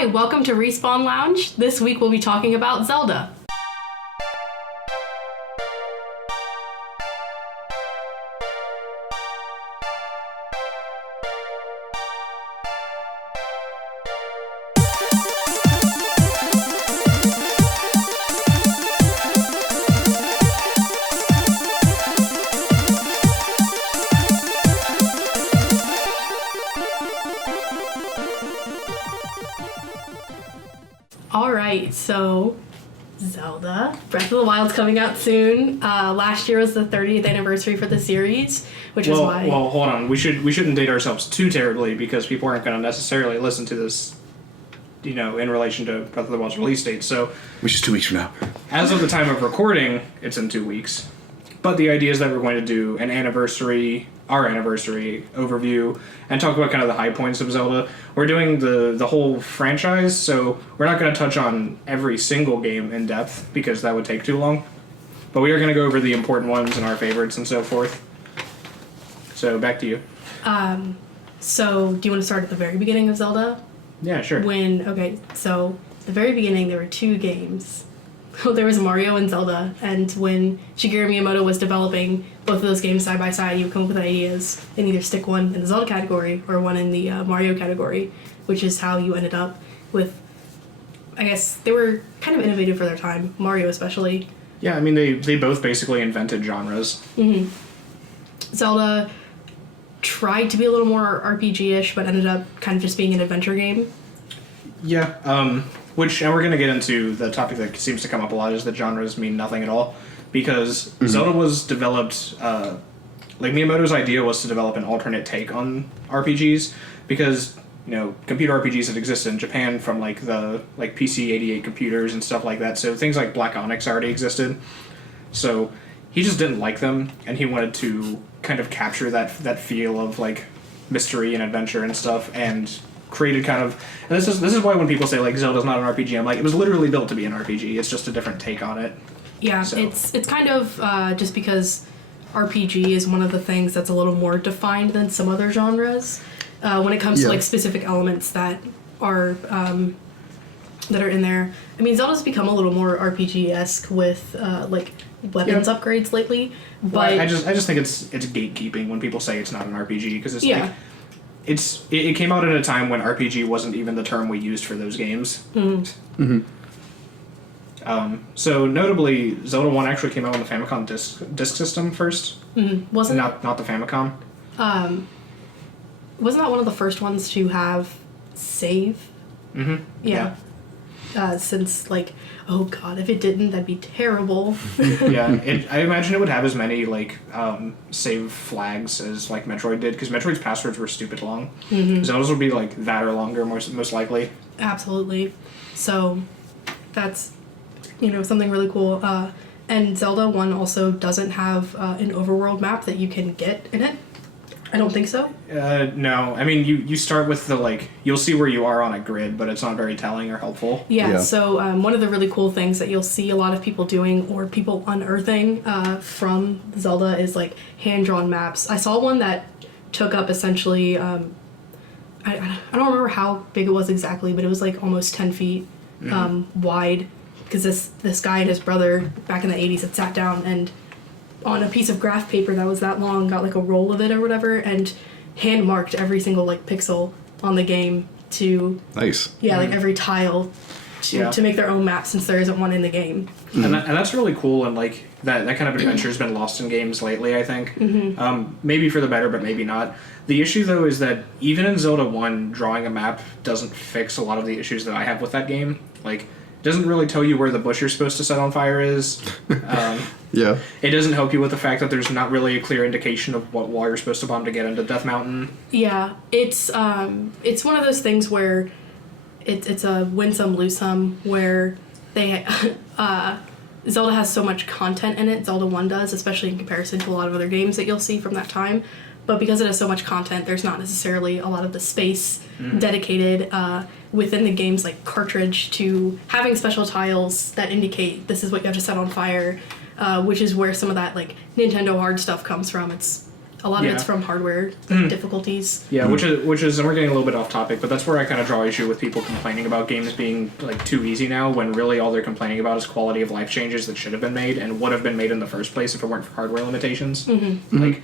Hi, welcome to Respawn Lounge. This week we'll be talking about Zelda. Alright, so Zelda. Breath of the Wild's coming out soon. Last year was the 30th anniversary for the series, which is why... Well, hold on. We shouldn't date ourselves too terribly because people aren't going to necessarily listen to this, in relation to Breath of the Wild's release date. So, which is 2 weeks from now. As of the time of recording, it's in 2 weeks. But the idea is that we're going to do our anniversary overview, and talk about kind of the high points of Zelda. We're doing the whole franchise, so we're not going to touch on every single game in depth, because that would take too long. But we are going to go over the important ones and our favorites and so forth. So, back to you. So, do you want to start at the very beginning of Zelda? Yeah, sure. So, at the very beginning, there were two games. There was Mario and Zelda, and when Shigeru Miyamoto was developing both of those games side by side, he would come up with ideas and either stick one in the Zelda category or one in the Mario category, which is how you ended up with, I guess, they were kind of innovative for their time, Mario especially. Yeah, I mean, they both basically invented genres. Mm-hmm. Zelda tried to be a little more RPG-ish, but ended up kind of just being an adventure game. Yeah, and we're going to get into the topic that seems to come up a lot, is that genres mean nothing at all. Because Zelda was developed, Miyamoto's idea was to develop an alternate take on RPGs, because, computer RPGs had existed in Japan from, the PC-88 computers and stuff like that, so things like Black Onyx already existed. So he just didn't like them, and he wanted to kind of capture that feel of, mystery and adventure and stuff, and created kind of... And this is why when people say, Zelda's not an RPG, I'm like, it was literally built to be an RPG, it's just a different take on it. Yeah, so. It's kind of just because RPG is one of the things that's a little more defined than some other genres when it comes to specific elements that are in there. I mean, Zelda's become a little more RPG-esque with weapons upgrades lately, but I just think it's gatekeeping when people say it's not an RPG, because it's it came out at a time when RPG wasn't even the term we used for those games. Mm-hmm. Mm-hmm. So notably, Zelda 1 actually came out on the Famicom disc system first. Mm-hmm. Wasn't not the Famicom. Wasn't that one of the first ones to have save? Mm-hmm. Yeah. Since oh god, if it didn't, that'd be terrible. Yeah, I imagine it would have as many save flags as Metroid did, because Metroid's passwords were stupid long. Mm-hmm. Zelda's would be that or longer, most likely. Absolutely. So that's something really cool. And Zelda 1 also doesn't have an overworld map that you can get in it. I don't think so. No. I mean, you start with the, you'll see where you are on a grid, but it's not very telling or helpful. Yeah. So one of the really cool things that you'll see a lot of people doing, or people unearthing from Zelda, is, hand-drawn maps. I saw one that took up essentially, I don't remember how big it was exactly, but it was, almost 10 feet wide, because this guy and his brother back in the 80s had sat down and on a piece of graph paper that was that long, got a roll of it or whatever, and hand marked every single pixel on the game to every tile to make their own map, since there isn't one in the game. And that's really cool, and that kind of adventure has been lost in games lately, I think. Mm-hmm. Maybe for the better, but maybe not. The issue, though, is that even in Zelda 1, drawing a map doesn't fix a lot of the issues that I have with that game. It doesn't really tell you where the bush you're supposed to set on fire is. Yeah. It doesn't help you with the fact that there's not really a clear indication of what wall you're supposed to bomb to get into Death Mountain. Yeah, it's one of those things where it's a win some, lose some, where they Zelda has so much content in it, Zelda 1 does, especially in comparison to a lot of other games that you'll see from that time. But because it has so much content, there's not necessarily a lot of the space dedicated within the game's cartridge to having special tiles that indicate this is what you have to set on fire, which is where some of that Nintendo hard stuff comes from. It's A lot of it's Yeah. from hardware difficulties. Yeah, which is, and we're getting a little bit off topic, but that's where I kind of draw issue with people complaining about games being like too easy now, when really all they're complaining about is quality of life changes that should have been made and would have been made in the first place if it weren't for hardware limitations. Like,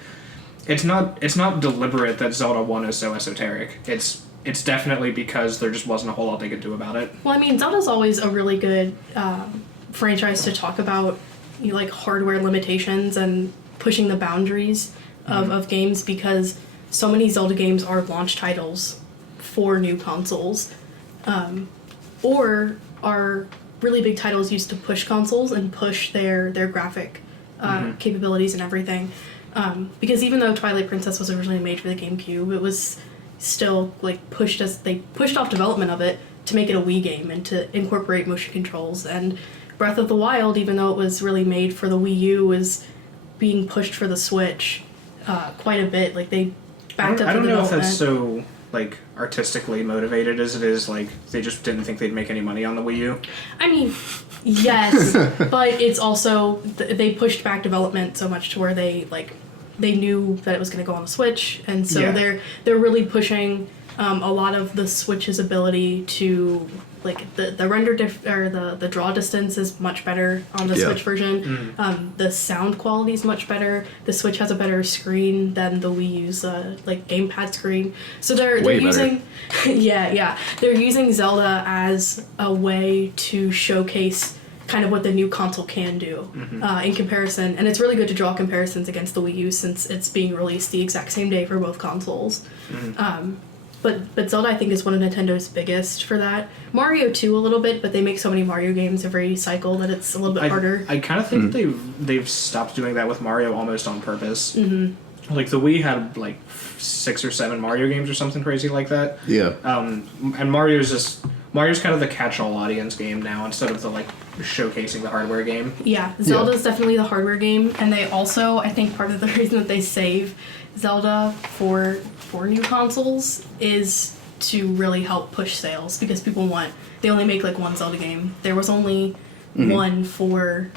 it's not deliberate that Zelda 1 is so esoteric. It's definitely because there just wasn't a whole lot they could do about it. Well, I mean, Zelda's always a really good franchise to talk about, like hardware limitations and pushing the boundaries of games, because so many Zelda games are launch titles for new consoles, or are really big titles used to push consoles and push their graphic capabilities and everything. Because even though Twilight Princess was originally made for the GameCube, it was still like they pushed off development of it to make it a Wii game and to incorporate motion controls. And Breath of the Wild, even though it was really made for the Wii U, is being pushed for the Switch quite a bit. Like they backed up. I don't the know if development. that's so like artistically motivated as it is like they just didn't think they'd make any money on the Wii U. I mean, yes, but it's also they pushed back development so much to where they knew that it was going to go on the Switch, and so Yeah. they're really pushing a lot of the Switch's ability to like the render or the draw distance is much better on the Switch version. The sound quality is much better. The Switch has a better screen than the Wii U's like gamepad screen. So they're Way using they're using Zelda as a way to showcase kind of what the new console can do in comparison. And it's really good to draw comparisons against the Wii U since it's being released the exact same day for both consoles. But Zelda, I think, is one of Nintendo's biggest for that. Mario too, a little bit, but they make so many Mario games every cycle that it's a little bit harder. I kind of think they've stopped doing that with Mario almost on purpose. Like the Wii had like 6 or 7 Mario games or something crazy like that. Yeah. And Mario's kind of the catch-all audience game now instead of the like showcasing the hardware game. Yeah, Zelda's definitely the hardware game, and they also, I think part of the reason that they save Zelda for new consoles is to really help push sales, because they only make like one Zelda game. There was only one for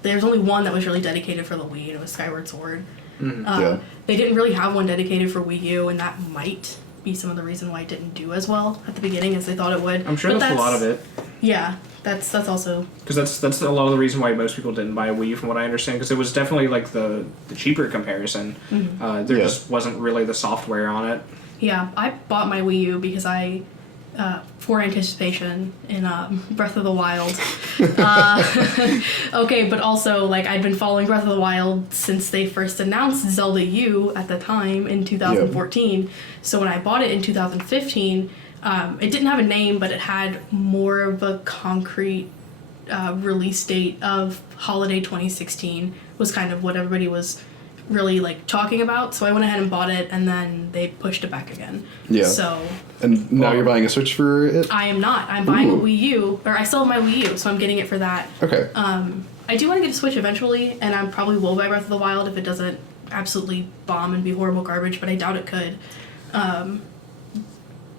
there's only one that was really dedicated for the Wii, and it was Skyward Sword. They didn't really have one dedicated for Wii U, and that might be some of the reason why it didn't do as well at the beginning as they thought it would. I'm sure But that's a lot of it. Yeah, that's also Because that's a lot of the reason why most people didn't buy a Wii, from what I understand. Because it was definitely like the cheaper comparison. There just wasn't really the software on it. Yeah, I bought my Wii U because for anticipation in Breath of the Wild. Okay, but also, like, I'd been following Breath of the Wild since they first announced Zelda U at the time in 2014. So when I bought it in 2015, it didn't have a name, but it had more of a concrete release date of holiday 2016 was kind of what everybody was really like talking about. So I went ahead and bought it, and then they pushed it back again. Yeah. So And now you're buying a Switch for it? I am not. I'm buying a Wii U, or I still have my Wii U, so I'm getting it for that. Okay. I do want to get a Switch eventually, and I probably will buy Breath of the Wild if it doesn't absolutely bomb and be horrible garbage, but I doubt it could.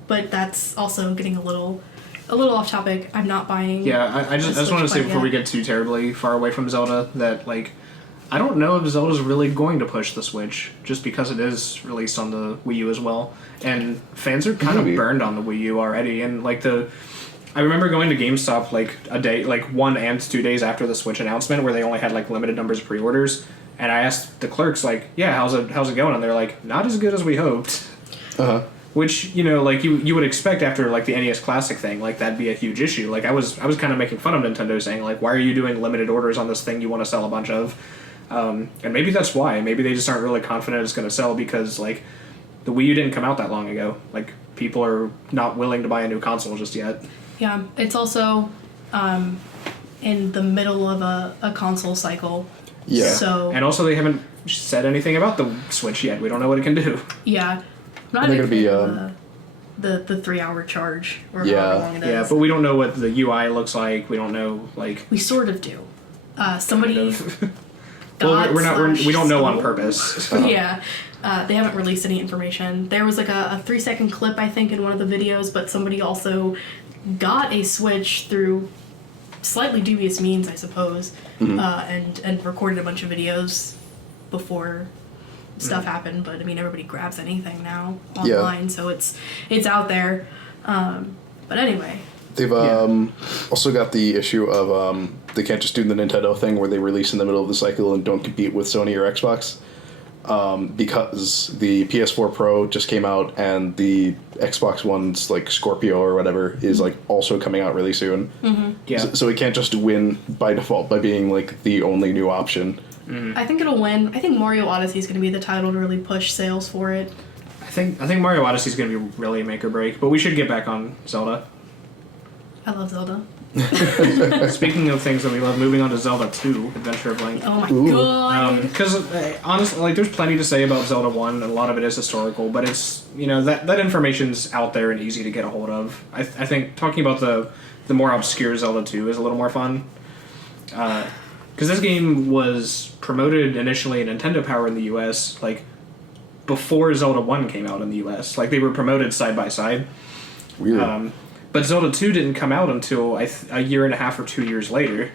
But that's also getting a little off topic. I'm not buying. Yeah, I just want to say before we get too terribly far away from Zelda that like I don't know if Zelda's really going to push the Switch just because it is released on the Wii U as well, and fans are kind of burned on the Wii U already. And like I remember going to GameStop like a day, like 1 and 2 days after the Switch announcement, where they only had like limited numbers of pre-orders, and I asked the clerks like, "Yeah, how's it going?" And they're like, "Not as good as we hoped." Which, you know, like you would expect after like the NES Classic thing, like that'd be a huge issue. Like I was kind of making fun of Nintendo, saying like, "Why are you doing limited orders on this thing you want to sell a bunch of?" And maybe that's why. Maybe they just aren't really confident it's going to sell because like the Wii U didn't come out that long ago. Like people are not willing to buy a new console just yet. Yeah, it's also in the middle of a console cycle. Yeah. So And also they haven't said anything about the Switch yet. We don't know what it can do. yeah, I'm not And a they're big gonna fan of the 3-hour charge or Yeah. however long it is. Yeah, but we don't know what the UI looks like. We don't know like We sort of do. Somebody. kind of. Well, we don't know on God/stole. purpose. Yeah, they haven't released any information. There was like a 3-second clip, I think, in one of the videos, but somebody also got a Switch through slightly dubious means, I suppose, and recorded a bunch of videos before stuff happen, but I mean everybody grabs anything now online, so it's out there. But anyway, They've also got the issue of they can't just do the Nintendo thing where they release in the middle of the cycle and don't compete with Sony or Xbox, because the PS4 Pro just came out and the Xbox One's like Scorpio or whatever is like also coming out really soon. Yeah. So it can't just win by default by being like the only new option. I think it'll win. I think Mario Odyssey is going to be the title to really push sales for it. I think Mario Odyssey is going to be really make or break, but we should get back on Zelda. I love Zelda. Speaking of things that we love, moving on to Zelda 2, Adventure of Link. Oh my god. Because honestly, like, there's plenty to say about Zelda 1, and a lot of it is historical, but it's, you know, that information's out there and easy to get a hold of. I think talking about the more obscure Zelda 2 is a little more fun. Because this game was promoted initially in Nintendo Power in the US, like, before Zelda 1 came out in the US. Like, they were promoted side by side. Weird. But Zelda 2 didn't come out until a year and a half or 2 years later.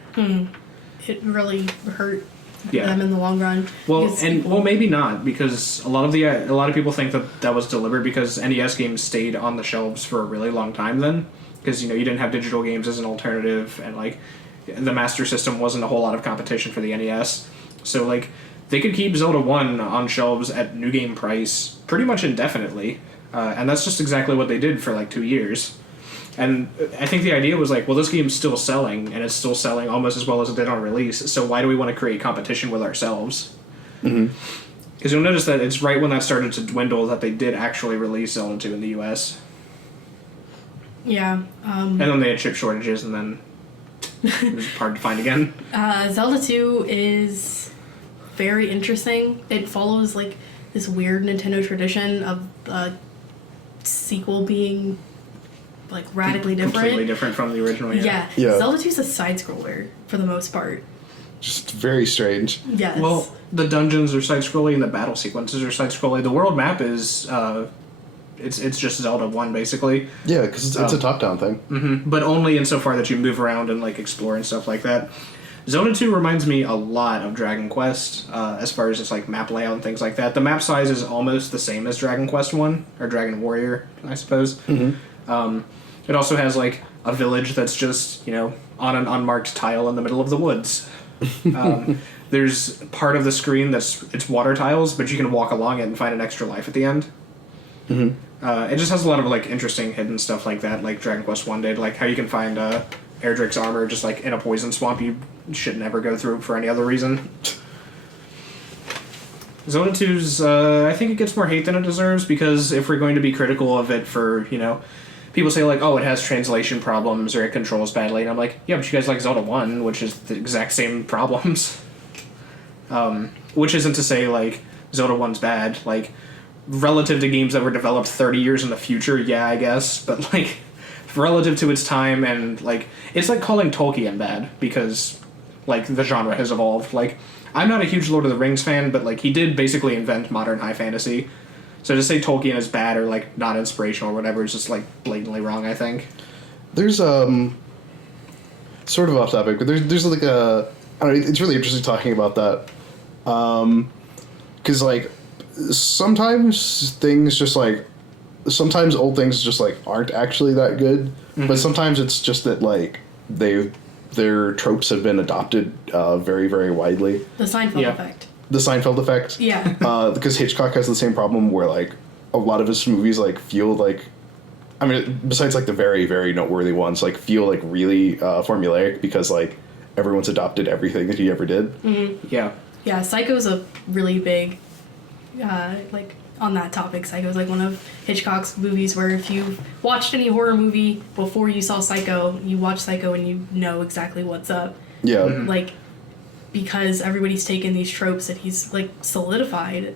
It really hurt Yeah. them in the long run. Well, maybe not, because a lot of people think that was deliberate because NES games stayed on the shelves for a really long time then, because, you know, you didn't have digital games as an alternative, and like the Master System wasn't a whole lot of competition for the NES, so like they could keep Zelda 1 on shelves at new game price pretty much indefinitely, and that's just exactly what they did for like 2 years. And I think the idea was like, well, this game's still selling, and it's still selling almost as well as it did on release, so why do we want to create competition with ourselves? Because you'll notice that it's right when that started to dwindle that they did actually release Zelda 2 in the US. Yeah. And then they had chip shortages, and then it was hard to find again. Zelda 2 is very interesting. It follows like this weird Nintendo tradition of a sequel being like radically different. Completely different from the original, Yeah. Yeah. Zelda 2 is a side scroller for the most part. Just very strange. Yes. Well, the dungeons are side-scrolling, and the battle sequences are side-scrolling. The world map is, it's just Zelda 1, basically. Yeah, because it's a top-down thing. But only insofar that you move around and, like, explore and stuff like that. Zelda 2 reminds me a lot of Dragon Quest, as far as its, like, map layout and things like that. The map size is almost the same as Dragon Quest 1, or Dragon Warrior, I suppose. It also has, like, a village that's just, you know, on an unmarked tile in the middle of the woods. There's part of the screen it's water tiles, but you can walk along it and find an extra life at the end. It just has a lot of, like, interesting hidden stuff like that, like Dragon Quest 1 did, like how you can find Erdrick's armor just, like, in a poison swamp you should never go through for any other reason. Zelda 2's, I think it gets more hate than it deserves, because if we're going to be critical of it for, you know, people say, like, oh, it has translation problems or it controls badly, and I'm like, yeah, but you guys like Zelda 1, which is the exact same problems. Which isn't to say, like, Zelda 1's bad. Like, relative to games that were developed 30 years in the future, yeah, I guess, but, like, relative to its time, and, like, it's like calling Tolkien bad, because, like, the genre has evolved. Like, I'm not a huge Lord of the Rings fan, but, like, he did basically invent modern high fantasy. So to say Tolkien is bad or, like, not inspirational or whatever is just, like, blatantly wrong, I think. There's sort of off topic, but there's like I don't know, it's really interesting talking about that, because like sometimes old things just like aren't actually that good, but sometimes it's just that like their tropes have been adopted very, very widely. the Seinfeld effect. The Seinfeld effect. Yeah. Because Hitchcock has the same problem where, like, a lot of his movies, like, feel like... I mean, besides, like, the very, very noteworthy ones, like, feel, like, really formulaic because, like, everyone's adopted everything that he ever did. Yeah. Yeah, Psycho's a really big, like, on that topic. Psycho's, like, one of Hitchcock's movies where if you've watched any horror movie before you saw Psycho, you watch Psycho and you know exactly what's up. Yeah. Like, because everybody's taken these tropes that he's, like, solidified.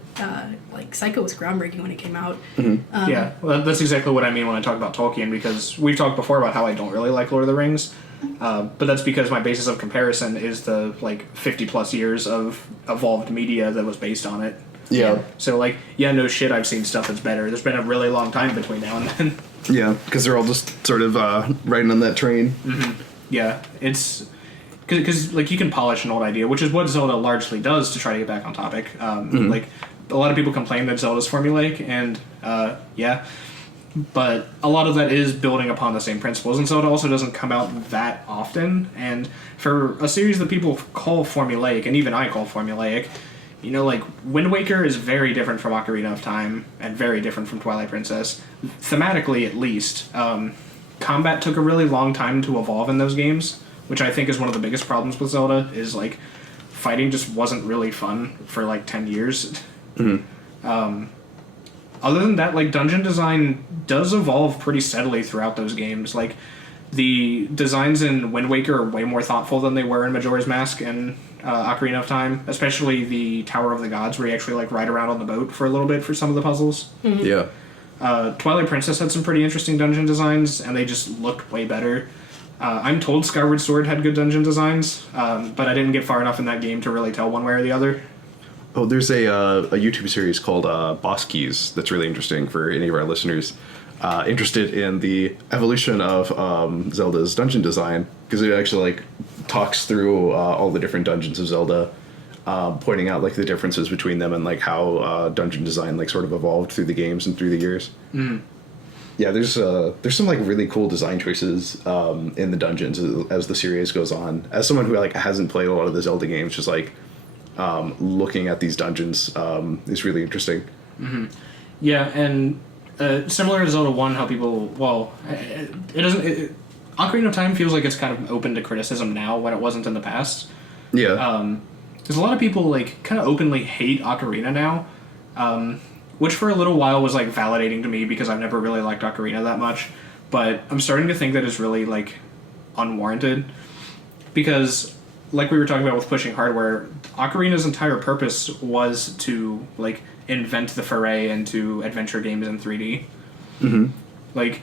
Like, Psycho was groundbreaking when it came out. Yeah, well, that's exactly what I mean when I talk about Tolkien, because we've talked before about how I don't really like Lord of the Rings, but that's because my basis of comparison is the, like, 50-plus years of evolved media that was based on it. Yeah. So, like, yeah, no shit, I've seen stuff that's better. There's been a really long time between now and then. Yeah, because they're all just sort of riding on that train. Yeah, it's... Because, like, you can polish an old idea, which is what Zelda largely does to try to get back on topic. Like, a lot of people complain that Zelda's formulaic, and yeah, but a lot of that is building upon the same principles, and Zelda also doesn't come out that often, and for a series that people call formulaic, and even I call formulaic, you know, like, Wind Waker is very different from Ocarina of Time, and very different from Twilight Princess, thematically at least. Combat took a really long time to evolve in those games, which I think is one of the biggest problems with Zelda, is, like, fighting just wasn't really fun for, like, 10 years. Other than that, like, dungeon design does evolve pretty steadily throughout those games. Like, the designs in Wind Waker are way more thoughtful than they were in Majora's Mask and Ocarina of Time, especially the Tower of the Gods, where you actually, like, ride around on the boat for a little bit for some of the puzzles. Yeah. Twilight Princess had some pretty interesting dungeon designs, and they just looked way better. I'm told Skyward Sword had good dungeon designs, but I didn't get far enough in that game to really tell one way or the other. Oh, there's a YouTube series called Boss Keys that's really interesting for any of our listeners interested in the evolution of Zelda's dungeon design, because it actually, like, talks through all the different dungeons of Zelda, pointing out, like, the differences between them and, like, how dungeon design, like, sort of evolved through the games and through the years. Yeah, there's some, like, really cool design choices in the dungeons as the series goes on. As someone who, like, hasn't played a lot of the Zelda games, just, like, looking at these dungeons is really interesting. Yeah, and similar to Zelda 1, how people, well, it doesn't... Ocarina of Time feels like it's kind of open to criticism now when it wasn't in the past. Yeah. There's a lot of people, like, kind of openly hate Ocarina now, which for a little while was, like, validating to me because I've never really liked Ocarina that much, but I'm starting to think that it's really, like, unwarranted, because, like we were talking about with pushing hardware, Ocarina's entire purpose was to, like, invent the foray into adventure games in 3D. Like,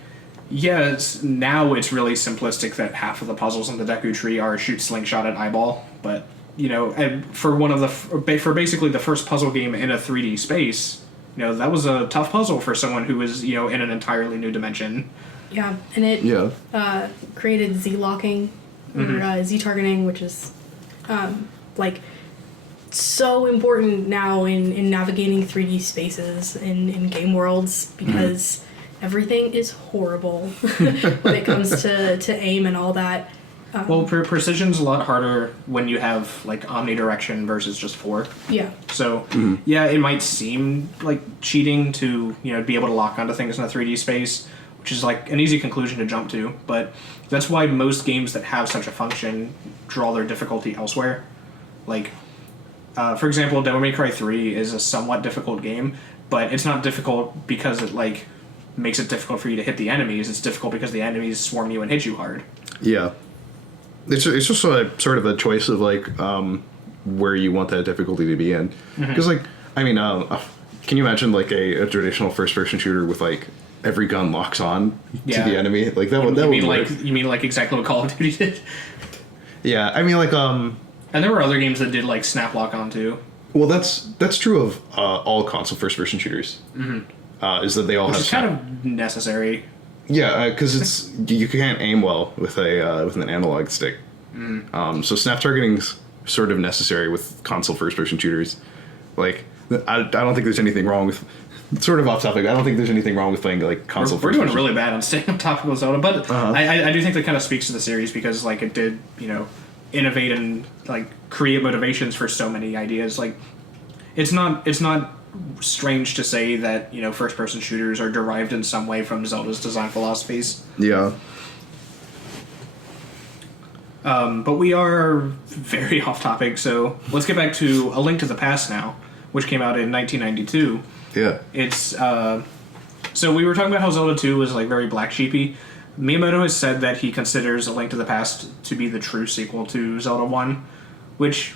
yeah, now it's really simplistic that half of the puzzles in the Deku Tree are shoot slingshot at eyeball, but, you know, and for basically the first puzzle game in a 3D space, you know, that was a tough puzzle for someone who was, you know, in an entirely new dimension. Yeah, and it created Z-locking, or Z-targeting, which is, like, so important now in navigating 3D spaces in game worlds, because everything is horrible when it comes to aim and all that. Well, precision's a lot harder when you have, like, omnidirection versus just 4. Yeah. So, yeah, it might seem like cheating to, you know, be able to lock onto things in a 3D space, which is, like, an easy conclusion to jump to, but that's why most games that have such a function draw their difficulty elsewhere. Like, for example, Devil May Cry 3 is a somewhat difficult game, but it's not difficult because it, like, makes it difficult for you to hit the enemies. It's difficult because the enemies swarm you and hit you hard. Yeah. It's just a sort of a choice of, like, where you want that difficulty to be in. Because, like, I mean, can you imagine, like, a traditional first-person shooter with, like, every gun locks on to the enemy? Like, that would work. You mean like exactly what Call of Duty did? Yeah, I mean, like, And there were other games that did, like, snap lock on too. well, that's true of all console first-person shooters. Is that they all Which have is kind of necessary. Yeah, because you can't aim well with an analog stick. So snap targeting's sort of necessary with console first-person shooters. Like, I don't think there's anything wrong with. Sort of off topic. I don't think there's anything wrong with playing, like, console. We're doing really bad on staying on topic with Zelda, but I do think that kind of speaks to the series because, like, it did, you know, innovate and, like, create motivations for so many ideas. Like, it's not strange to say that, you know, first-person shooters are derived in some way from Zelda's design philosophies. Yeah. But we are very off topic, so let's get back to A Link to the Past now, which came out in 1992. Yeah. It's, so we were talking about how Zelda 2 was, like, very black sheepy. Miyamoto has said that he considers A Link to the Past to be the true sequel to Zelda 1, which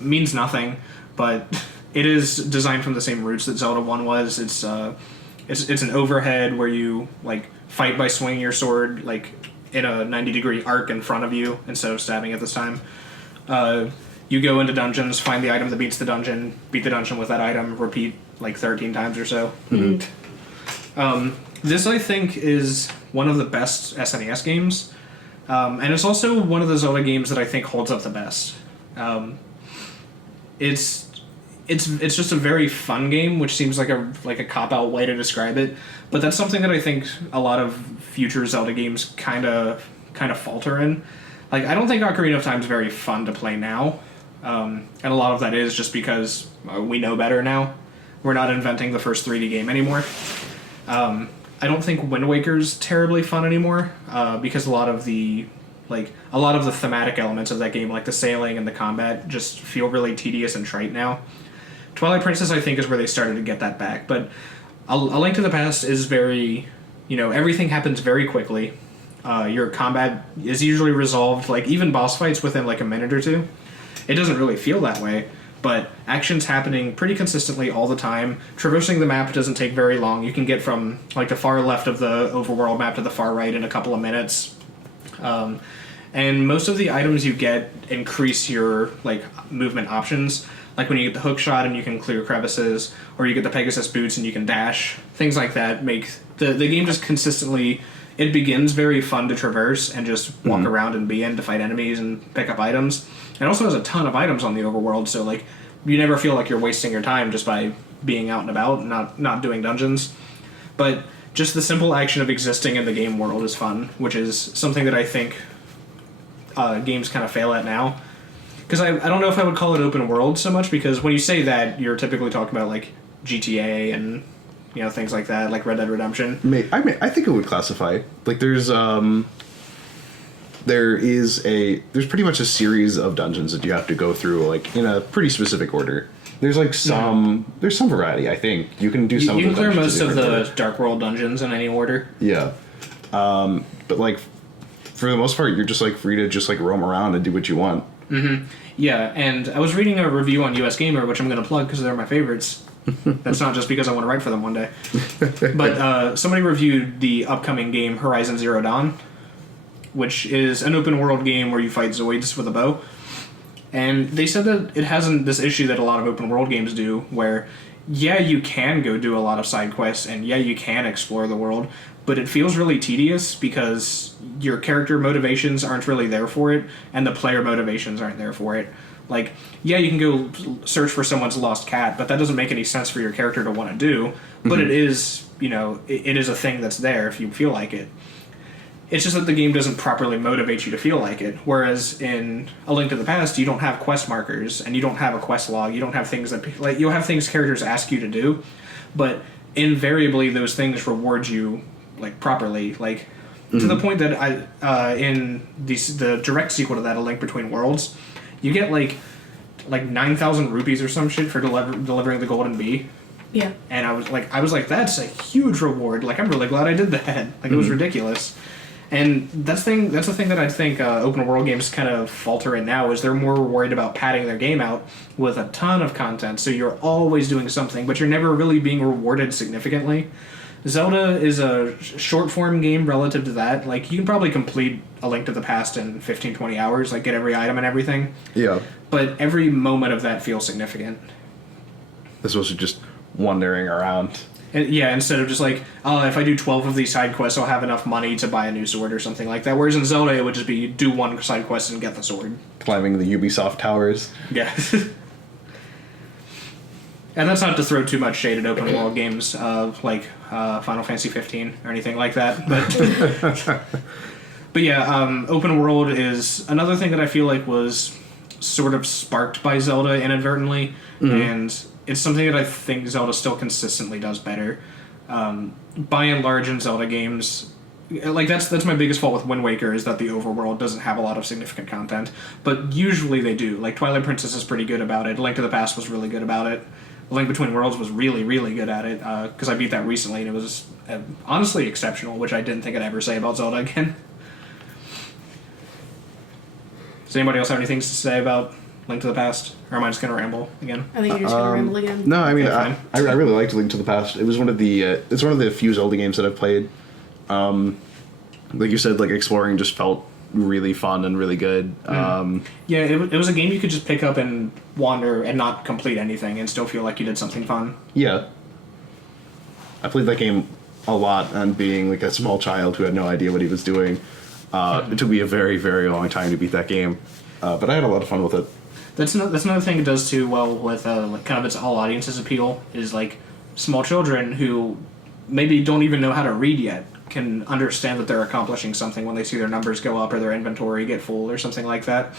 means nothing, but it is designed from the same roots that Zelda 1 was. It's an overhead where you, like, fight by swinging your sword, like, in a 90-degree arc in front of you instead of stabbing it this time. You go into dungeons, find the item that beats the dungeon, beat the dungeon with that item, repeat, like, 13 times or so. This, I think, is one of the best SNES games, and it's also one of the Zelda games that I think holds up the best. it's just a very fun game, which seems like a cop out way to describe it. But that's something that I think a lot of future Zelda games kind of falter in. Like, I don't think Ocarina of Time is very fun to play now, and a lot of that is just because we know better now. We're not inventing the first 3D game anymore. I don't think Wind Waker's terribly fun anymore, because a lot of the thematic elements of that game, like the sailing and the combat, just feel really tedious and trite now. Twilight Princess, I think, is where they started to get that back, but A Link to the Past is very, everything happens very quickly. Your combat is usually resolved, like, even boss fights within, like, a minute or two. It doesn't really feel that way, but action's happening pretty consistently all the time. Traversing the map doesn't take very long. You can get from, like, the far left of the overworld map to the far right in a couple of minutes. And most of the items you get increase your, like, movement options. Like when you get the hook shot and you can clear crevices, or you get the Pegasus boots and you can dash. Things like that make the game just consistently... It begins very fun to traverse and just walk around and be in to fight enemies and pick up items. It also has a ton of items on the overworld, so like you never feel like you're wasting your time just by being out and about and not doing dungeons. But just the simple action of existing in the game world is fun, which is something that I think games kind of fail at now. Because I don't know if I would call it open world so much, because when you say that, you're typically talking about like GTA and things like that, like Red Dead Redemption. I think it would classify. Like there's pretty much a series of dungeons that you have to go through, like in a pretty specific order. There's like there's some variety. I think you can do some. You can of the clear most of the order. Dark World dungeons in any order. Yeah, but like for the most part, you're just like free to just like roam around and do what you want. Mm-hmm. Yeah, and I was reading a review on US Gamer, which I'm going to plug because they're my favorites. That's not just because I want to write for them one day. But somebody reviewed the upcoming game Horizon Zero Dawn, which is an open world game where you fight Zoids with a bow. And they said that it hasn't this issue that a lot of open world games do, where, yeah, you can go do a lot of side quests, and yeah, you can explore the world, but it feels really tedious because your character motivations aren't really there for it, and the player motivations aren't there for it. Like, yeah, you can go search for someone's lost cat, but that doesn't make any sense for your character to want to do. But it is, it is a thing that's there if you feel like it. It's just that the game doesn't properly motivate you to feel like it. Whereas in A Link to the Past, you don't have quest markers, and you don't have a quest log. You don't have things that, like, you'll have things characters ask you to do, but invariably those things reward you, like, properly. Like, to the point that in the direct sequel to that, A Link Between Worlds, you get like 9,000 rupees or some shit for delivering the golden bee. Yeah. And I was like, that's a huge reward. Like, I'm really glad I did that. Like, it was ridiculous. And that's the thing that I think open world games kind of falter in now, is they're more worried about padding their game out with a ton of content. So you're always doing something, but you're never really being rewarded significantly. Zelda is a short form game relative to that. Like, you can probably complete A Link to the Past in 15-20 hours, like get every item and everything. Yeah. But every moment of that feels significant. As opposed to just wandering around. And, yeah, instead of just like, oh, if I do 12 of these side quests, I'll have enough money to buy a new sword or something like that. Whereas in Zelda, it would just be do one side quest and get the sword. Climbing the Ubisoft towers. Yeah. And that's not to throw too much shade at open world games like Final Fantasy 15 or anything like that. But yeah, open world is another thing that I feel like was sort of sparked by Zelda inadvertently, and it's something that I think Zelda still consistently does better. By and large in Zelda games, like that's my biggest fault with Wind Waker, is that the overworld doesn't have a lot of significant content, but usually they do. Like Twilight Princess is pretty good about it. A Link to the Past was really good about it. A Link Between Worlds was really, really good at it, because I beat that recently, and it was honestly exceptional, which I didn't think I'd ever say about Zelda again. Does anybody else have anything to say about Link to the Past? Or am I just going to ramble again? I think you're just going to ramble again. No, I mean, Okay, I really liked Link to the Past. It was one of the it's one of the few Zelda games that I've played. Like you said, like exploring just felt really fun and really good. Yeah, it was a game you could just pick up and wander and not complete anything and still feel like you did something fun. Yeah. I played that game a lot, and being like a small child who had no idea what he was doing, it took me a very, very long time to beat that game. But I had a lot of fun with it. That's another thing it does too well with like kind of its all audiences appeal is like small children who maybe don't even know how to read yet can understand that they're accomplishing something when they see their numbers go up or their inventory get full or something like that.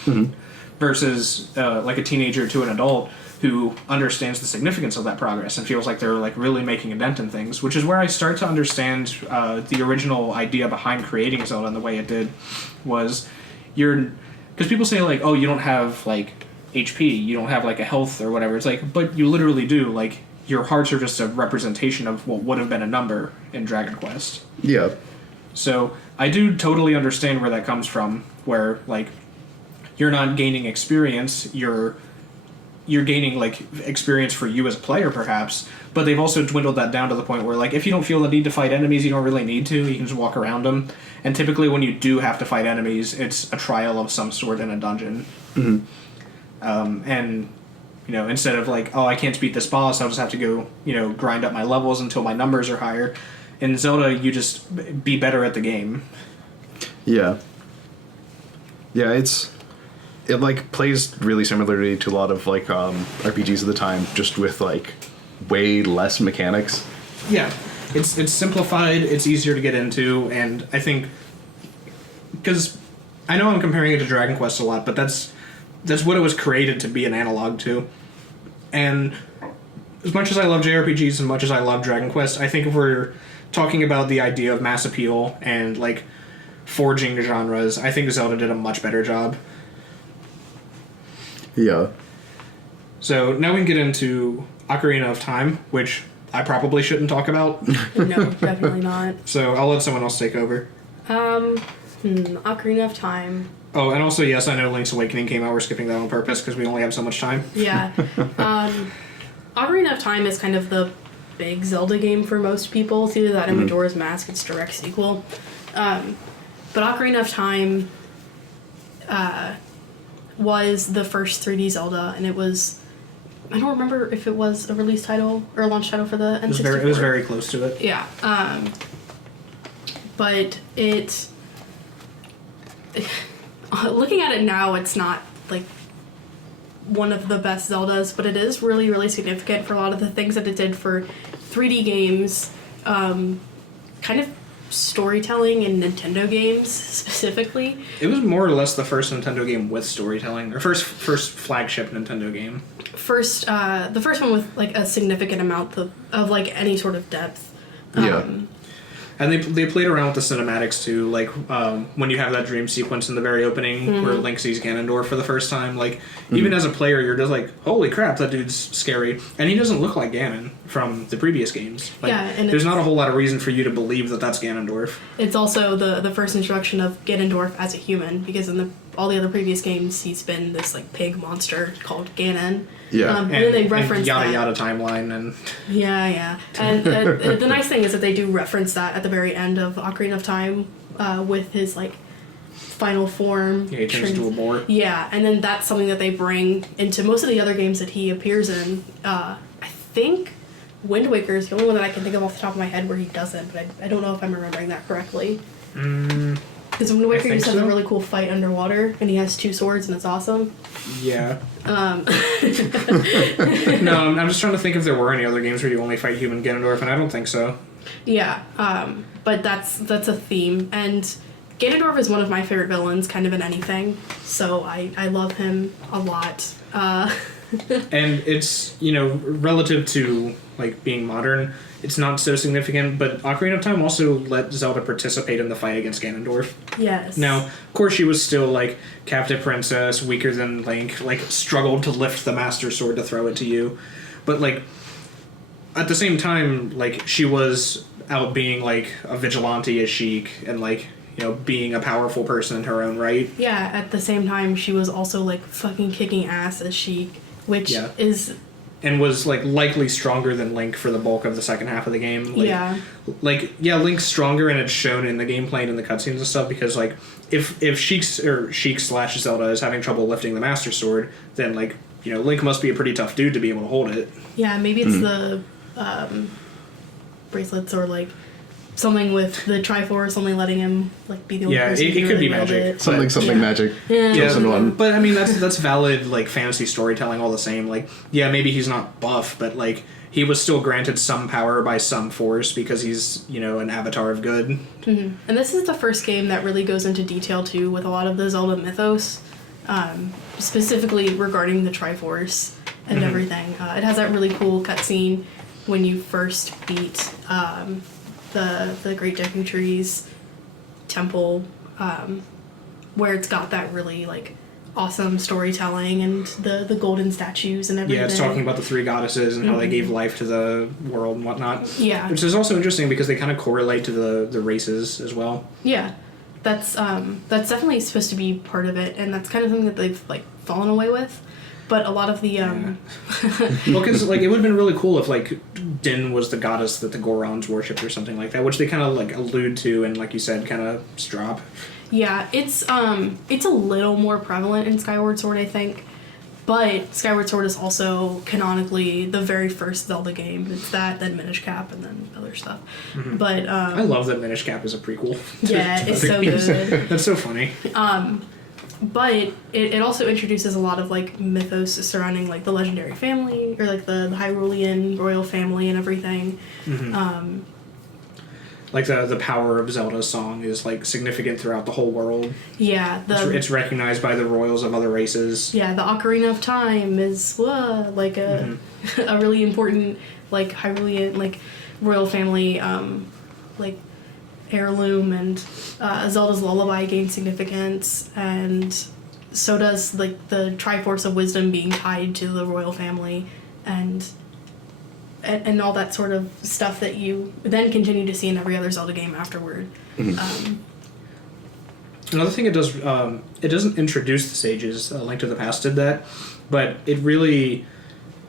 Versus like a teenager to an adult who understands the significance of that progress and feels like they're like really making a dent in things, which is where I start to understand the original idea behind creating Zelda and the way it did was because people say like, oh, you don't have like HP, you don't have like a health or whatever. It's like, but you literally do. Like your hearts are just a representation of what would have been a number in Dragon Quest. Yeah. So I do totally understand where that comes from, where like you're not gaining experience, you're gaining like experience for you as a player perhaps, but they've also dwindled that down to the point where like if you don't feel the need to fight enemies, you don't really need to, you can just walk around them. And typically when you do have to fight enemies, it's a trial of some sort in a dungeon. And you know, instead of like, oh, I can't beat this boss, I'll just have to go, you know, grind up my levels until my numbers are higher. In Zelda, you just be better at the game. Yeah. Yeah, it like plays really similarly to a lot of like RPGs of the time, just with like way less mechanics. Yeah, it's simplified, it's easier to get into, and I think because I know I'm comparing it to Dragon Quest a lot, but that's what it was created to be an analog to. And as much as I love JRPGs, as much as I love Dragon Quest, I think if we're talking about the idea of mass appeal and like forging genres, I think Zelda did a much better job. Yeah. So now we can get into Ocarina of Time, which I probably shouldn't talk about. No, definitely not. So I'll let someone else take over. Ocarina of Time. Oh, and also, yes, I know Link's Awakening came out. We're skipping that on purpose because we only have so much time. Yeah. Ocarina of Time is kind of the big Zelda game for most people. It's either that and Majora's Mask, its direct sequel. But Ocarina of Time was the first 3D Zelda, and it was... I don't remember if it was a release title or a launch title for the N64. It was very close to it. Yeah. But it... looking at it now, it's not, like, one of the best Zeldas, but it is really, really significant for a lot of the things that it did for 3D games, kind of storytelling in Nintendo games, specifically. It was more or less the first Nintendo game with storytelling, or first flagship Nintendo game. The first one with, like, a significant amount of like, any sort of depth. Yeah. And they played around with the cinematics too, like when you have that dream sequence in the very opening where Link sees Ganondorf for the first time. Like even as a player, you're just like, "Holy crap, that dude's scary!" And he doesn't look like Ganon from the previous games. Like, yeah, and there's not a whole lot of reason for you to believe that that's Ganondorf. It's also the first introduction of Ganondorf as a human, because in all the other previous games, he's been this like pig monster called Ganon. Yeah. And then they reference yada that. yada timeline and Yeah. And the nice thing is that they do reference that at the very end of Ocarina of Time with his, like, final form. yeah, he turns into a boar. Yeah, and then that's something that they bring into most of the other games that he appears in. I think Wind Waker is the only one that I can think of off the top of my head where he doesn't, but I don't know if I'm remembering that correctly. Because Wind Waker just has a really cool fight underwater, and he has two swords, and it's awesome. Yeah. No, I'm just trying to think if there were any other games where you only fight human Ganondorf, and I don't think so. Yeah, but that's a theme, and Ganondorf is one of my favorite villains, kind of in anything, so I love him a lot. And it's, you know, relative to, like, being modern, it's not so significant, but Ocarina of Time also let Zelda participate in the fight against Ganondorf. Yes. Now, of course, she was still, like, captive princess, weaker than Link, like, struggled to lift the Master Sword to throw it to you. But, like, at the same time, like, she was out being, like, a vigilante as Sheik, and, like, you know, being a powerful person in her own right. Yeah, at the same time, she was also, like, fucking kicking ass as Sheik, which is... And was, like, likely stronger than Link for the bulk of the second half of the game. Like, yeah. Like, yeah, Link's stronger, and it's shown in the gameplay and in the cutscenes and stuff, because, like, if Sheik / Zelda is having trouble lifting the Master Sword, then, like, you know, Link must be a pretty tough dude to be able to hold it. Yeah, maybe it's the bracelets or, like, something with the Triforce only letting him like be the only Yeah, person it who could be really nailed magic. it. Something Yeah. magic. Yeah. Yeah, Chosen one. but I mean that's valid like fantasy storytelling all the same. Like, yeah, maybe he's not buff, but like he was still granted some power by some force because he's, you know, an avatar of good. And this is the first game that really goes into detail too with a lot of the Zelda mythos, specifically regarding the Triforce and everything. It has that really cool cutscene when you first beat the Great Deku Tree's temple, where it's got that really like awesome storytelling and the golden statues and everything. Yeah, it's talking about the three goddesses and how they gave life to the world and whatnot. Yeah. Which is also interesting because they kind of correlate to the races as well. Yeah, that's definitely supposed to be part of it, and that's kind of something that they've like fallen away with. But a lot of the Well, because like it would have been really cool if like Din was the goddess that the Gorons worshipped or something like that, which they kind of like allude to and, like you said, kind of drop. yeah, it's a little more prevalent in Skyward Sword, I think. But Skyward Sword is also canonically the very first Zelda game. It's that, then Minish Cap, and then other stuff. But I love that Minish Cap is a prequel. yeah, to it's the so games. good. That's so funny. But it also introduces a lot of like mythos surrounding like the legendary family or like the Hyrulean royal family and everything. Like the power of Zelda's song is like significant throughout the whole world. Yeah, It's recognized by the royals of other races. yeah, the Ocarina of Time is like a a really important like Hyrulean like royal family like heirloom, and Zelda's Lullaby gained significance, and so does like the Triforce of Wisdom being tied to the royal family, and all that sort of stuff that you then continue to see in every other Zelda game afterward. Another thing it does, it doesn't introduce the sages. Link to the Past did that, but it really,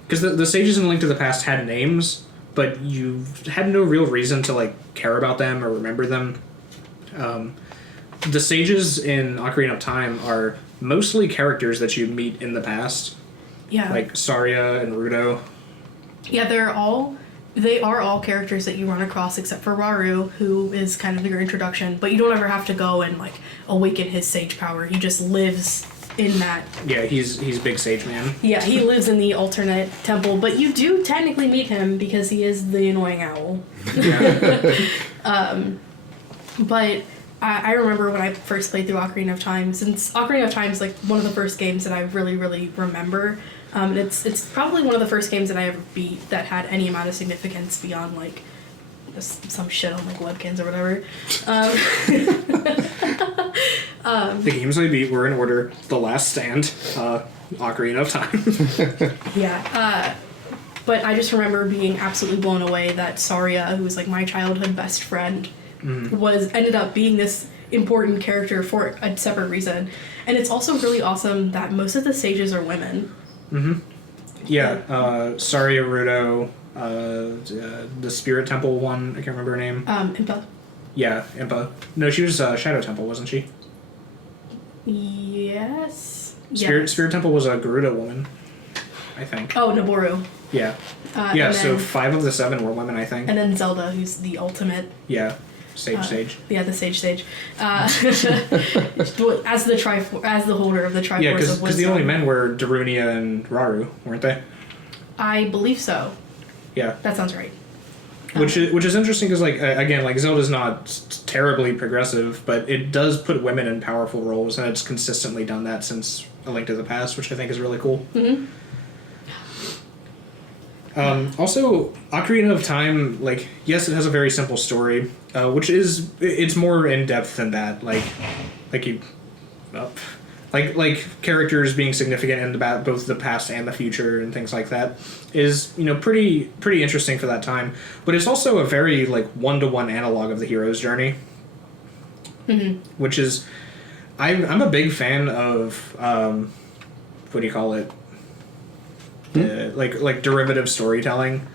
because the sages in Link to the Past had names, but you had no real reason to like care about them or remember them. The sages in Ocarina of Time are mostly characters that you meet in the past, Yeah, like Saria and Ruto. yeah, they are all characters that you run across except for Raru, who is kind of your introduction, but you don't ever have to go and like awaken his sage power. He just lives in that. Yeah, he's big sage man. Yeah, he lives in the alternate temple, but you do technically meet him because he is the annoying owl. But I remember when I first played through Ocarina of Time, since Ocarina of Time is like one of the first games that I really, really remember. It's probably one of the first games that I ever beat that had any amount of significance beyond like just some shit on like webkins or whatever. The games I beat were in order: The Last Stand, Ocarina of Time. Yeah. But I just remember being absolutely blown away that Saria, who was like my childhood best friend, ended up being this important character for a separate reason. And it's also really awesome that most of the sages are women. Yeah, Saria, Ruto, the Spirit Temple one, I can't remember her name. Impa. Yeah, Impa. No, she was Shadow Temple, wasn't she? Yes. Spirit Temple was a Garuda woman, I think. Oh, Noboru. Yeah. And Yeah, then, so 5 of the 7 were women, I think. And then Zelda, who's the ultimate. Yeah, sage. Yeah, the sage. As the holder of the Triforce Yeah, of Wisdom. because the only men were Darunia and Raru, weren't they? I believe so. Yeah. That sounds right. Which is interesting because, like, again, like, Zelda's not terribly progressive, but it does put women in powerful roles, and it's consistently done that since A Link to the Past, which I think is really cool. Also, Ocarina of Time, like, yes, it has a very simple story, it's more in depth than that. Like characters being significant in both the past and the future and things like that is, you know, pretty interesting for that time. But it's also a very like one-to-one analog of the hero's journey, which is, I'm a big fan of what do you call it? Like derivative storytelling.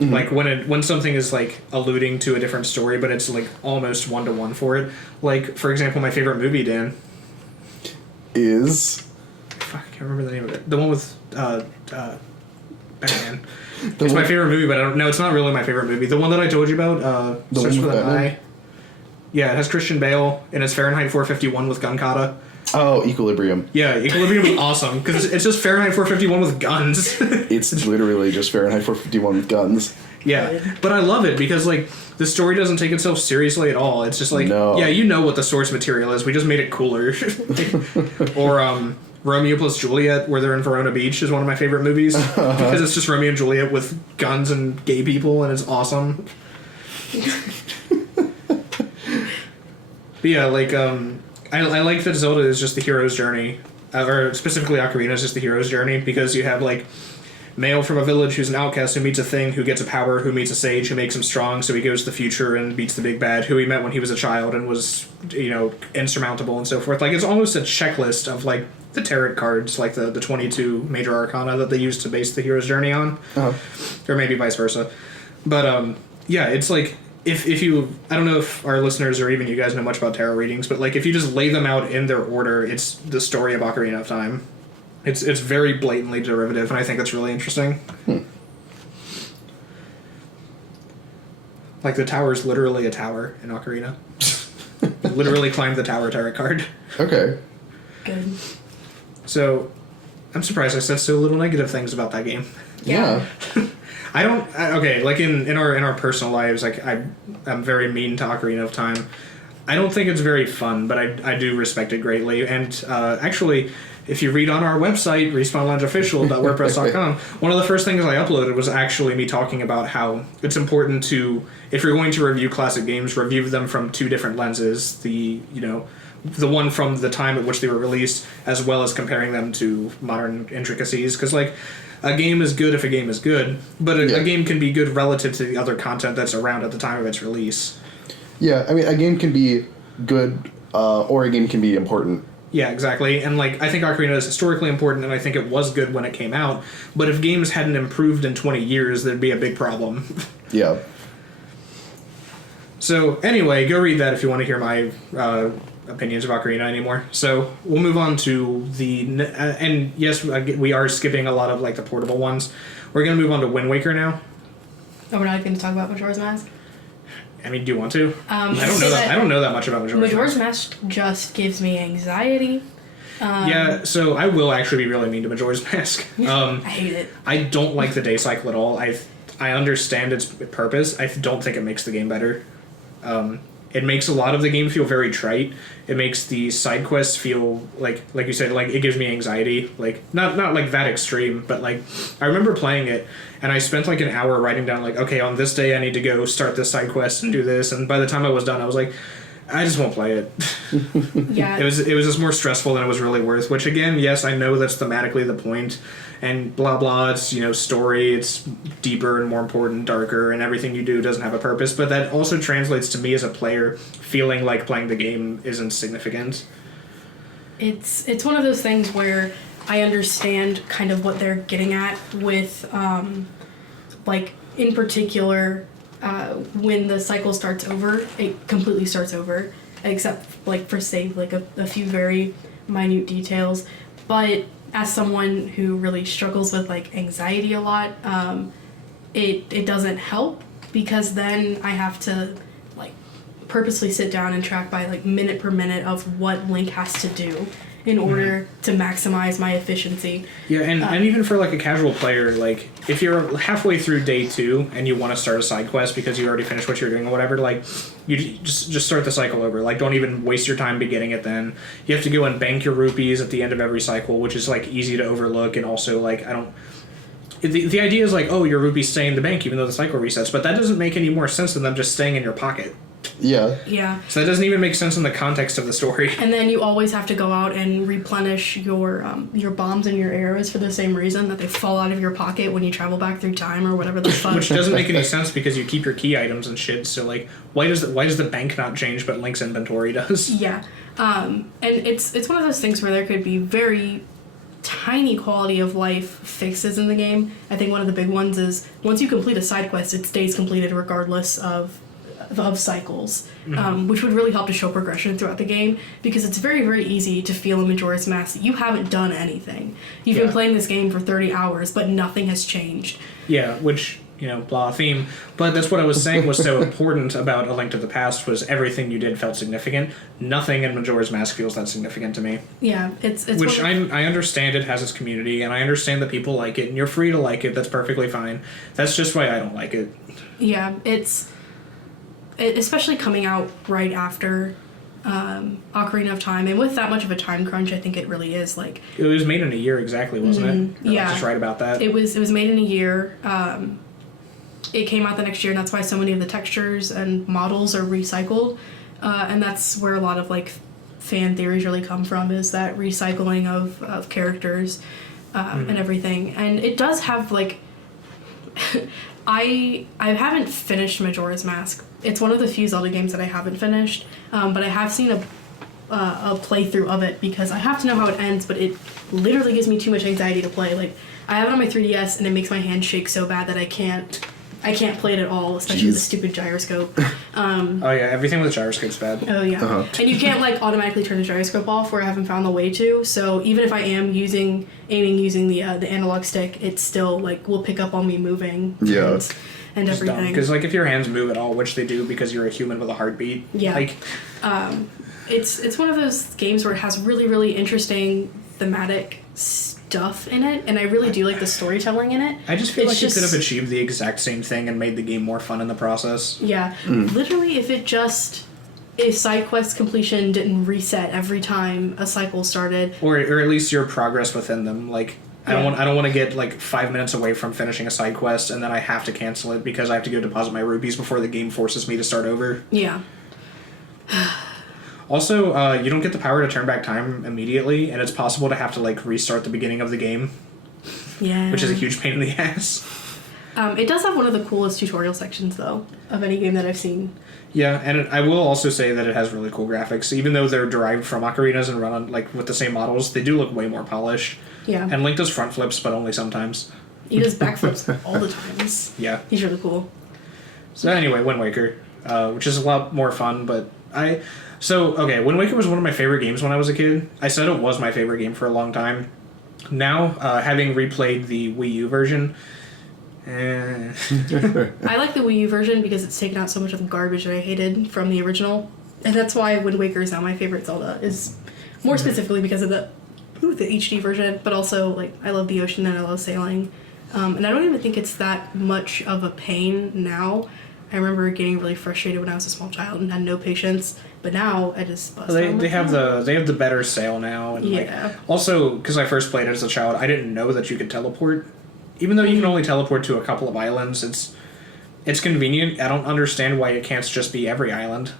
Like when something is like alluding to a different story, but it's like almost one-to-one for it. Like, for example, my favorite movie, Dan, is fuck, I can't remember the name of it. The one with Man. It's my favorite movie, but I don't know. It's not really my favorite movie. The one that I told you about, The starts one with with an Batman? I. Yeah, it has Christian Bale, and it's Fahrenheit 451 with gun kata. Oh, Equilibrium. Yeah, Equilibrium is awesome, because it's just Fahrenheit 451 with guns. It's literally just Fahrenheit 451 with guns. Yeah, but I love it because, like, the story doesn't take itself seriously at all. It's just like, No. yeah, you know what the source material is. We just made it cooler. Or Romeo plus Juliet, where they're in Verona Beach, is one of my favorite movies because it's just Romeo and Juliet with guns and gay people, and it's awesome. But yeah, like, I like that Zelda is just the hero's journey, or specifically Ocarina is just the hero's journey, because you have, like, Male from a village who's an outcast who meets a thing, who gets a power, who meets a sage, who makes him strong, so he goes to the future and beats the big bad, who he met when he was a child and was, you know, insurmountable and so forth. Like, it's almost a checklist of, like, the tarot cards, like the 22 major arcana that they use to base the hero's journey on. Uh-huh. Or maybe vice versa. But, yeah, it's like, if you, I don't know if our listeners or even you guys know much about tarot readings, but, like, if you just lay them out in their order, it's the story of Ocarina of Time. It's very blatantly derivative, and I think that's really interesting. Like, the tower is literally a tower in Ocarina. Literally climb the tower tarot card. Okay. Good. So, I'm surprised I said so little negative things about that game. Yeah. Okay, like in our personal lives, like I'm very mean to Ocarina of Time. I don't think it's very fun, but I do respect it greatly. And actually, if you read on our website, respawnloungeofficial.wordpress.com, one of the first things I uploaded was actually me talking about how it's important to, if you're going to review classic games, review them from two different lenses. The one from the time at which they were released, as well as comparing them to modern intricacies. Because, like, a game is good if a game is good, but a game can be good relative to the other content that's around at the time of its release. Yeah, I mean, a game can be good, or a game can be important. Yeah, exactly. And, like, I think Ocarina is historically important, and I think it was good when it came out. But if games hadn't improved in 20 years, there'd be a big problem. Yeah. So, anyway, go read that if you want to hear my opinions of Ocarina anymore. So, we'll move on to and yes, we are skipping a lot of, like, the portable ones. We're going to move on to Wind Waker now. Oh, we're not going to talk about Majora's Mask? I mean, do you want to? I don't know that much about Majora's Mask just gives me anxiety. Yeah, so I will actually be really mean to Majora's Mask. I hate it. I don't like the day cycle at all. I understand its purpose. I don't think it makes the game better. It makes a lot of the game feel very trite. It makes the side quests feel like you said, like, it gives me anxiety. Like, not like that extreme, but, like, I remember playing it and I spent like an hour writing down, like, okay, on this day I need to go start this side quest and do this, and by the time I was done I was like, I just won't play it. Yeah. It was just more stressful than it was really worth, which, again, yes, I know that's thematically the point, and blah blah, it's, story, it's deeper and more important, darker, and everything you do doesn't have a purpose, but that also translates to me as a player feeling like playing the game isn't significant. It's one of those things where I understand kind of what they're getting at with, like, in particular, when the cycle starts over, it completely starts over, except, like, for, say, like, a few very minute details. But as someone who really struggles with, like, anxiety a lot, it doesn't help, because then I have to, like, purposely sit down and track by, like, minute per minute of what Link has to do in order to maximize my efficiency. Yeah, and even for, like, a casual player, like, if you're halfway through day 2 and you want to start a side quest because you already finished what you're doing or whatever, like, you just start the cycle over. Like, don't even waste your time beginning it then. You have to go and bank your rupees at the end of every cycle, which is, like, easy to overlook, and also, like, the idea is, like, oh, your rupees stay in the bank even though the cycle resets, but that doesn't make any more sense than them just staying in your pocket. Yeah. Yeah. So that doesn't even make sense in the context of the story. And then you always have to go out and replenish your bombs and your arrows for the same reason, that they fall out of your pocket when you travel back through time or whatever the fuck. Which doesn't make any sense because you keep your key items and shit. So, like, why does the bank not change but Link's inventory does? Yeah. And it's one of those things where there could be very tiny quality of life fixes in the game. I think one of the big ones is once you complete a side quest, it stays completed regardless of of cycles, which would really help to show progression throughout the game, because it's very, very easy to feel in Majora's Mask that you haven't done anything. You've been playing this game for 30 hours, but nothing has changed. Yeah, which, blah theme. But that's what I was saying was so important about A Link to the Past was everything you did felt significant. Nothing in Majora's Mask feels that significant to me. Yeah, it's which I understand it has its community, and I understand that people like it, and you're free to like it. That's perfectly fine. That's just why I don't like it. Yeah, especially coming out right after Ocarina of Time, and with that much of a time crunch, I think it really is like... It was made in a year exactly, wasn't it? Yeah. Just right about that. It was made in a year. It came out the next year, and that's why so many of the textures and models are recycled. And that's where a lot of like fan theories really come from, is that recycling of characters and everything. And it does have like... I haven't finished Majora's Mask. It's one of the few Zelda games that I haven't finished, but I have seen a playthrough of it, because I have to know how it ends, but it literally gives me too much anxiety to play. Like, I have it on my 3DS, and it makes my hand shake so bad that I can't play it at all, especially with the stupid gyroscope. Oh yeah, everything with the gyroscope's bad. Oh yeah, and you can't like automatically turn the gyroscope off, where I haven't found the way to. So even if I am aiming using the analog stick, it still like will pick up on me moving. Yeah. And everything. Because like if your hands move at all, which they do because you're a human with a heartbeat. Yeah. Like, it's one of those games where it has really, really interesting thematic stuff in it, and I really do like the storytelling in it. I just feel like you could have achieved the exact same thing and made the game more fun in the process. Yeah. Literally, if side quest completion didn't reset every time a cycle started, or at least your progress within them. Like, I don't want to get like 5 minutes away from finishing a side quest and then I have to cancel it because I have to go deposit my rupees before the game forces me to start over. Yeah. Also, you don't get the power to turn back time immediately, and it's possible to have to like restart the beginning of the game. Yeah. Which is a huge pain in the ass. It does have one of the coolest tutorial sections, though, of any game that I've seen. Yeah, and I will also say that it has really cool graphics. Even though they're derived from ocarinas and run on, like, with the same models, they do look way more polished. Yeah. And Link does front flips, but only sometimes. He does backflips all the times. Yeah. He's really cool. So anyway, Wind Waker, which is a lot more fun, but Wind Waker was one of my favorite games when I was a kid. I said it was my favorite game for a long time. Now, having replayed the Wii U version... I like the Wii U version because it's taken out so much of the garbage that I hated from the original, and that's why Wind Waker is now my favorite Zelda. Is more specifically because of the HD version, but also like I love the ocean and I love sailing, and I don't even think it's that much of a pain now. I remember getting really frustrated when I was a small child and had no patience, but now I just bust. They have the better sail now, and also because I first played it as a child, I didn't know that you could teleport. Even though you can only teleport to a couple of islands, it's convenient. I don't understand why it can't just be every island.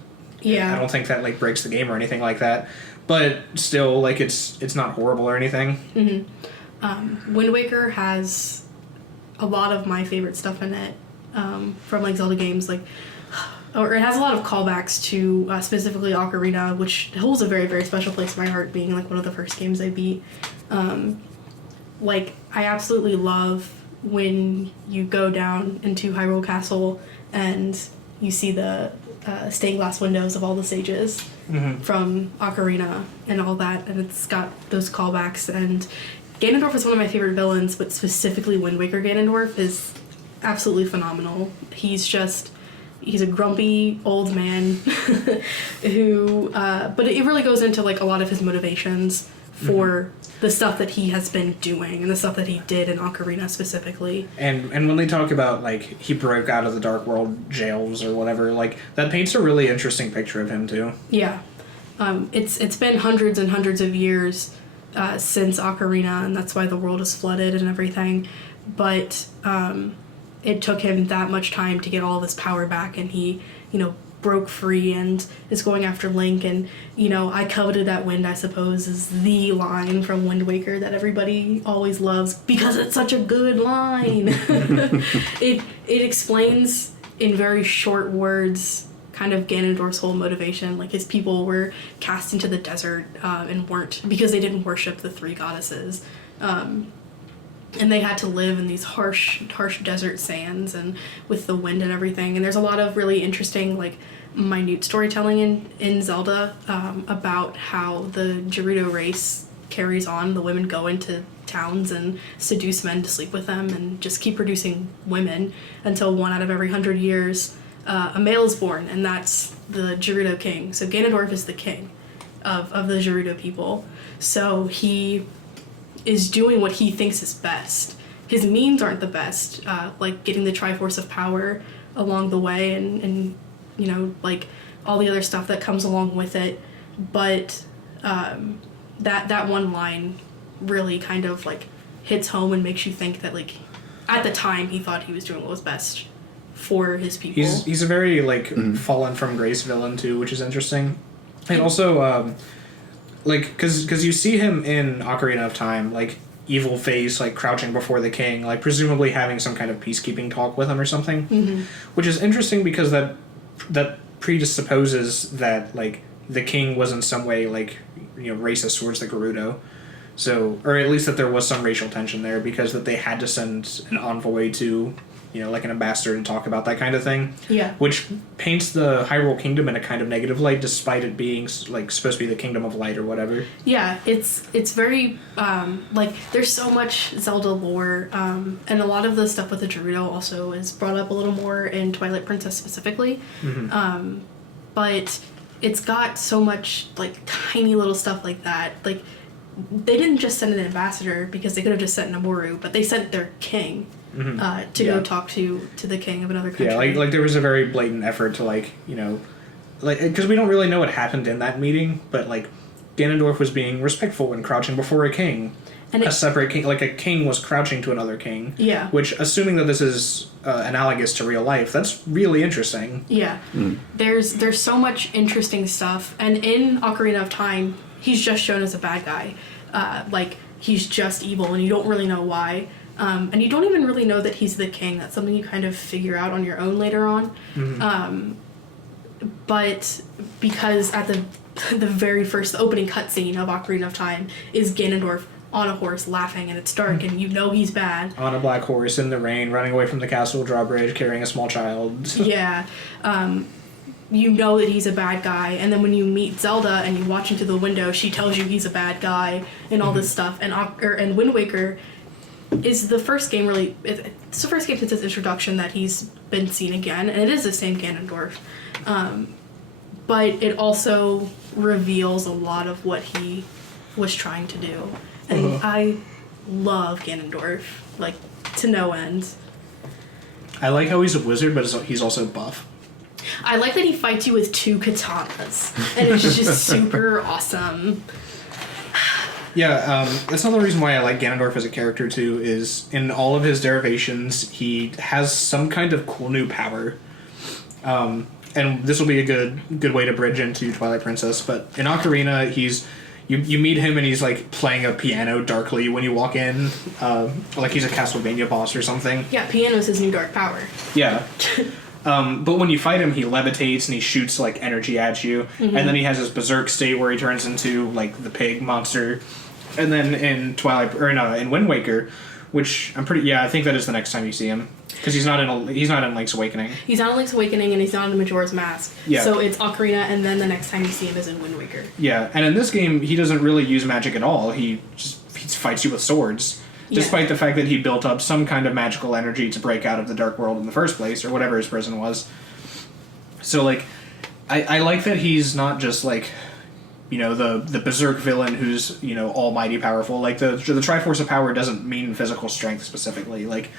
Yeah. I don't think that like breaks the game or anything like that. But still, like it's not horrible or anything. Mm-hmm. Wind Waker has a lot of my favorite stuff in it from like Zelda games, or it has a lot of callbacks to specifically Ocarina, which holds a very, very special place in my heart, being like one of the first games I beat. Like, I absolutely love when you go down into Hyrule Castle and you see the stained glass windows of all the stages from Ocarina and all that, and it's got those callbacks. And Ganondorf is one of my favorite villains, but specifically Wind Waker Ganondorf is absolutely phenomenal. He's a grumpy old man who, but it really goes into like a lot of his motivations for the stuff that he has been doing and the stuff that he did in Ocarina specifically. And when they talk about like he broke out of the Dark World jails or whatever, like that paints a really interesting picture of him too. Yeah. It's been hundreds and hundreds of years since Ocarina, and that's why the world is flooded and everything. But it took him that much time to get all of his power back, and he, broke free and is going after Link. And, I coveted that wind, I suppose, is the line from Wind Waker that everybody always loves because it's such a good line. It explains in very short words kind of Ganondorf's whole motivation. Like, his people were cast into the desert and weren't, because they didn't worship the three goddesses. and they had to live in these harsh desert sands and with the wind and everything. And there's a lot of really interesting, like, minute storytelling in Zelda about how the Gerudo race carries on. The women go into towns and seduce men to sleep with them and just keep producing women until 1 out of every 100 years a male is born, and that's the Gerudo king. So Ganondorf is the king of the Gerudo people. So he is doing what he thinks is best. His means aren't the best, like getting the Triforce of Power along the way and you know, like all the other stuff that comes along with it. But that one line really kind of like hits home and makes you think that, like, at the time he thought he was doing what was best for his people. He's a very, like, fallen from grace villain too, which is interesting. And also, like, because you see him in Ocarina of Time, like, evil face, like, crouching before the king, like, presumably having some kind of peacekeeping talk with him or something, which is interesting because that presupposes that, like, the king was in some way, like, you know, racist towards the Gerudo. So, or at least that there was some racial tension there because that they had to send an envoy to, you know, like an ambassador to talk about that kind of thing. Yeah. Which paints the Hyrule Kingdom in a kind of negative light, despite it being, like, supposed to be the Kingdom of Light or whatever. Yeah, it's very, like, there's so much Zelda lore, and a lot of the stuff with the Gerudo also is brought up a little more in Twilight Princess specifically. But it's got so much, like, tiny little stuff like that. Like, they didn't just send an ambassador because they could have just sent Namoru, but they sent their king to go talk to the king of another country. Yeah, like there was a very blatant effort to, like, you know, like, because we don't really know what happened in that meeting, but, like, Ganondorf was being respectful and crouching before a king. And a separate king, like a king was crouching to another king. Yeah. Which, assuming that this is analogous to real life, that's really interesting. Yeah. There's so much interesting stuff, and in Ocarina of Time, he's just shown as a bad guy. Like, he's just evil, and you don't really know why. And you don't even really know that he's the king. That's something you kind of figure out on your own later on. But because at the very first, the opening cutscene of Ocarina of Time is Ganondorf on a horse laughing, and it's dark, and you know he's bad. On a black horse in the rain, running away from the castle drawbridge, carrying a small child. Yeah. You know that he's a bad guy, and then when you meet Zelda and you watch into the window, she tells you he's a bad guy and all this stuff. And Wind Waker is the first game it's the first game since its introduction that he's been seen again, and it is the same Ganondorf. But it also reveals a lot of what he was trying to do. And I love Ganondorf, like, to no end. I like how he's a wizard, but he's also buff. I like that he fights you with 2 katanas, and it's just super awesome. Yeah, that's another reason why I like Ganondorf as a character, too, is in all of his derivations, he has some kind of cool new power. And this will be a good way to bridge into Twilight Princess, but in Ocarina, you meet him and he's, like, playing a piano darkly when you walk in, like he's a Castlevania boss or something. Yeah, piano's his new dark power. Yeah. But when you fight him, he levitates and he shoots, like, energy at you. And then he has his berserk state where he turns into, like, the pig monster. And then in in Wind Waker, which I think that is the next time you see him. Because he's not in Link's Awakening. He's not in Link's Awakening, and he's not in Majora's Mask. Yeah. So it's Ocarina, and then the next time you see him is in Wind Waker. Yeah, and in this game, he doesn't really use magic at all. He fights you with swords. Despite the fact that he built up some kind of magical energy to break out of the Dark World in the first place, or whatever his prison was. So, like, I like that he's not just, like, you know, the berserk villain who's, you know, almighty powerful. Like, the Triforce of Power doesn't mean physical strength specifically. Like,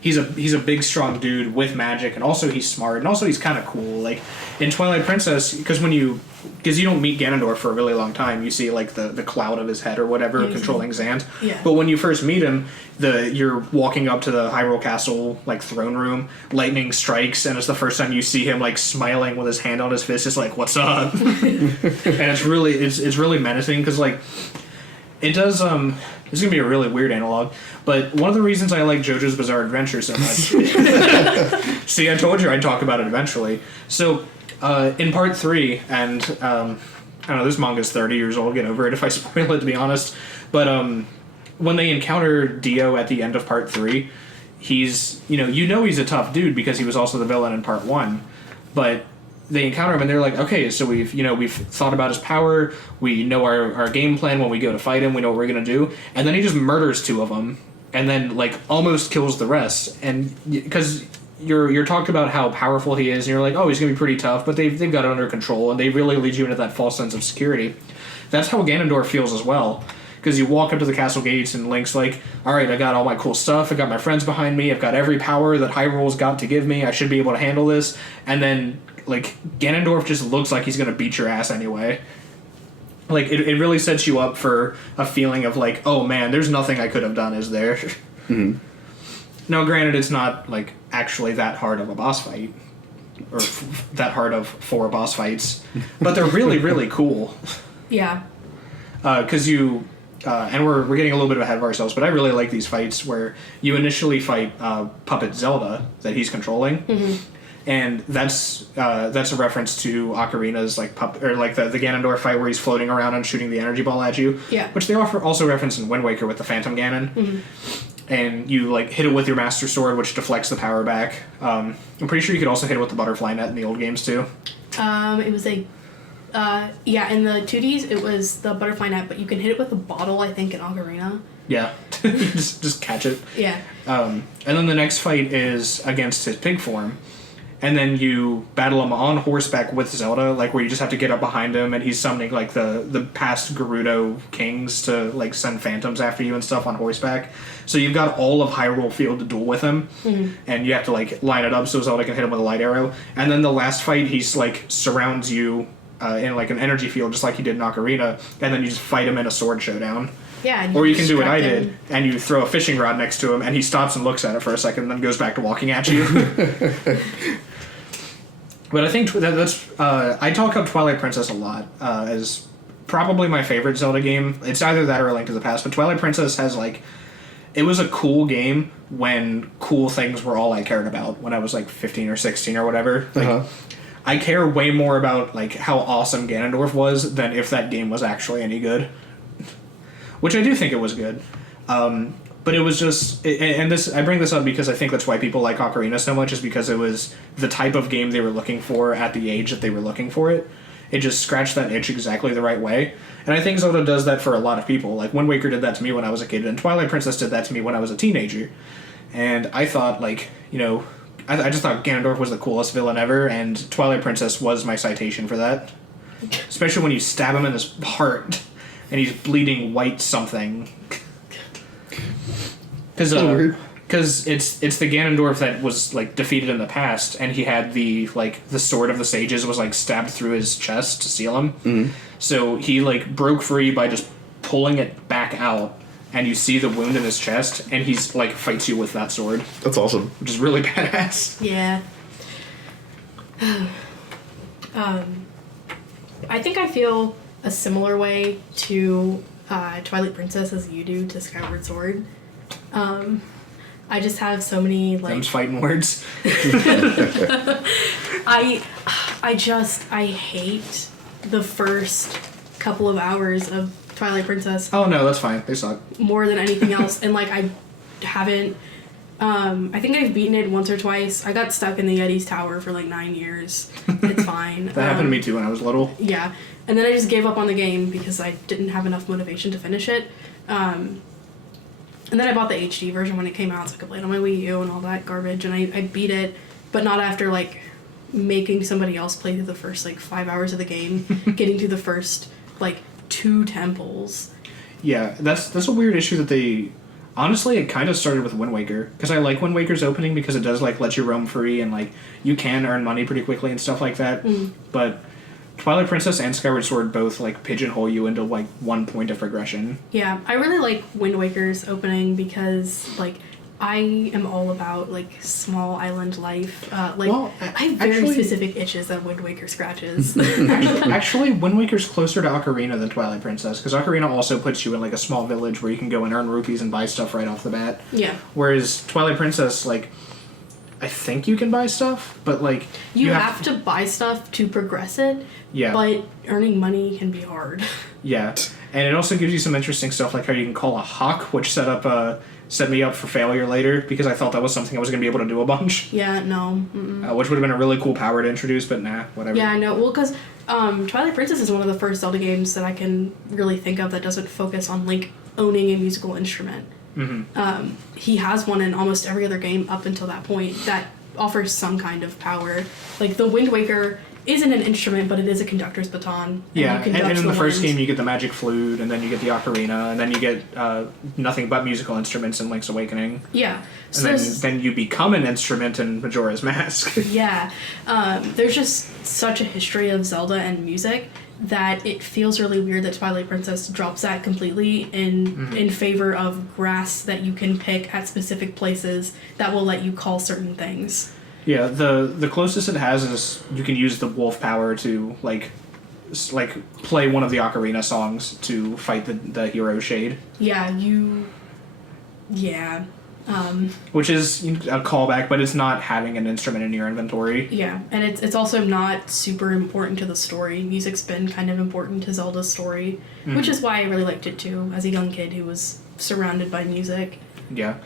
he's a big, strong dude with magic, and also he's smart, and also he's kind of cool. Like, in Twilight Princess, because you don't meet Ganondorf for a really long time, you see, like, the cloud of his head or whatever controlling Zant. Yeah. But when you first meet him, you're walking up to the Hyrule Castle, like, throne room, lightning strikes, and it's the first time you see him, like, smiling with his hand on his fist, just like, what's up? And it's really menacing, because, like, it does, this is going to be a really weird analog, but one of the reasons I like JoJo's Bizarre Adventure so much... See, I told you I'd talk about it eventually. So, in part 3, and, I don't know, this manga's 30 years old, get over it if I spoil it, to be honest, but, when they encounter Dio at the end of part 3, he's he's a tough dude because he was also the villain in part 1, but they encounter him and they're like, okay, so we've thought about his power, we know our game plan when we go to fight him, we know what we're gonna do, and then he just murders 2 of them and then like almost kills the rest, and because you're talking about how powerful he is and you're like, oh, he's gonna be pretty tough, but they've got it under control and they really lead you into that false sense of security. That's how Ganondorf feels as well. Because you walk up to the castle gates and Link's like, alright, I got all my cool stuff, I got my friends behind me, I've got every power that Hyrule's got to give me, I should be able to handle this. And then, like, Ganondorf just looks like he's gonna beat your ass anyway. Like, it really sets you up for a feeling of like, oh man, there's nothing I could have done, is there? Mm-hmm. Now, granted, it's not, like, actually that hard of a boss fight. Or that hard of 4 boss fights. But they're really, really cool. Yeah. Because and we're getting a little bit ahead of ourselves, but I really like these fights where you initially fight Puppet Zelda that he's controlling, and that's a reference to Ocarina's like the Ganondorf fight where he's floating around and shooting the energy ball at you. Yeah. Which they also reference in Wind Waker with the Phantom Ganon, and you like hit it with your Master Sword, which deflects the power back. I'm pretty sure you could also hit it with the Butterfly Net in the old games too. It was in the 2Ds, it was the Butterfly Net, but you can hit it with a bottle, I think, in Ocarina. Yeah. just catch it. Yeah. And then the next fight is against his pig form. And then you battle him on horseback with Zelda, like where you just have to get up behind him and he's summoning like the past Gerudo kings to like send phantoms after you and stuff on horseback. So you've got all of Hyrule Field to duel with him, and you have to like line it up so Zelda can hit him with a light arrow. And then the last fight, he's like surrounds you in like an energy field, just like he did in Ocarina, and then you just fight him in a sword showdown. Yeah. Or you can do what I distract did, him. and you throw a fishing rod next to him, and he stops and looks at it for a second, and then goes back to walking at you. But I think that's I talk up Twilight Princess a lot as probably my favorite Zelda game. It's either that or A Link to the Past, but Twilight Princess has like, it was a cool game when cool things were all I cared about when I was like 15 or 16 or whatever. Like, I care way more about like how awesome Ganondorf was than if that game was actually any good. Which I do think it was good. But it was just, and this I bring this up because I think that's why people like Ocarina so much, is because it was the type of game they were looking for at the age that they were looking for it. It just scratched that itch exactly the right way. And I think Zelda does that for a lot of people. Like, Wind Waker did that to me when I was a kid, and Twilight Princess did that to me when I was a teenager. And I thought, like, I just thought Ganondorf was the coolest villain ever, and Twilight Princess was my citation for that. Especially when you stab him in his heart, and he's bleeding white something. Because it's the Ganondorf that was like defeated in the past, and he had the sword of the sages was like stabbed through his chest to seal him. Mm-hmm. So he like broke free by just pulling it back out, and you see the wound in his chest, and he's like fights you with that sword. That's awesome. Which is really badass. Yeah. I think I feel a similar way to Twilight Princess as you do to Skyward Sword. I just have so many like Them's fighting words. I hate the first couple of hours of Twilight Princess Oh no, that's fine. They suck. more than anything else, and like I haven't. I think I've beaten it once or twice. I got stuck in the Yeti's Tower for like 9 years. It's fine. That happened to me too when I was little. Yeah, and then I just gave up on the game because I didn't have enough motivation to finish it. And then I bought the HD version when it came out, so I could play it on my Wii U and all that garbage, and I beat it, but not after, like, making somebody else play through the first, like, 5 hours of the game, getting through the first, like, 2 temples. Yeah, that's a weird issue that they... Honestly, it kind of started with Wind Waker, because I like Wind Waker's opening because it does, like, let you roam free, and, like, you can earn money pretty quickly and stuff like that, but... Twilight Princess and Skyward Sword both, like, pigeonhole you into, like, 1 point of progression. Yeah, I really like Wind Waker's opening because, like, I am all about, like, small island life. I have very specific itches that Wind Waker scratches. Actually, Wind Waker's closer to Ocarina than Twilight Princess, because Ocarina also puts you in, like, a small village where you can go and earn rupees and buy stuff right off the bat. Yeah. Whereas Twilight Princess, like... I think you can buy stuff, but like You have to buy stuff to progress it. Yeah. But earning money can be hard. Yeah, And it also gives you some interesting stuff like how you can call a hawk, which set me up for failure later because I thought that was something I was going to be able to do a bunch. Yeah, no. Which would have been a really cool power to introduce, but nah, whatever. Yeah, I know. Well, because Twilight Princess is one of the first Zelda games that I can really think of that doesn't focus on Link owning a musical instrument. He has one in almost every other game up until that point that offers some kind of power. Like the Wind Waker isn't an instrument, but it is a conductor's baton. Yeah, and in the first wind. game you get the magic flute, and then you get the ocarina, and then you get nothing but musical instruments in Link's Awakening. Yeah. So And then you become an instrument in Majora's Mask. Yeah. There's just such a history of Zelda and music that it feels really weird that Twilight Princess drops that completely in favor of grass that you can pick at specific places that will let you call certain things. Yeah, the closest it has is you can use the wolf power to like play one of the ocarina songs to fight the hero Shade. Yeah, Which is a callback, but it's not having an instrument in your inventory. Yeah, and it's also not super important to the story. Music's been kind of important to Zelda's story, which is why I really liked it too, as a young kid who was surrounded by music. Yeah.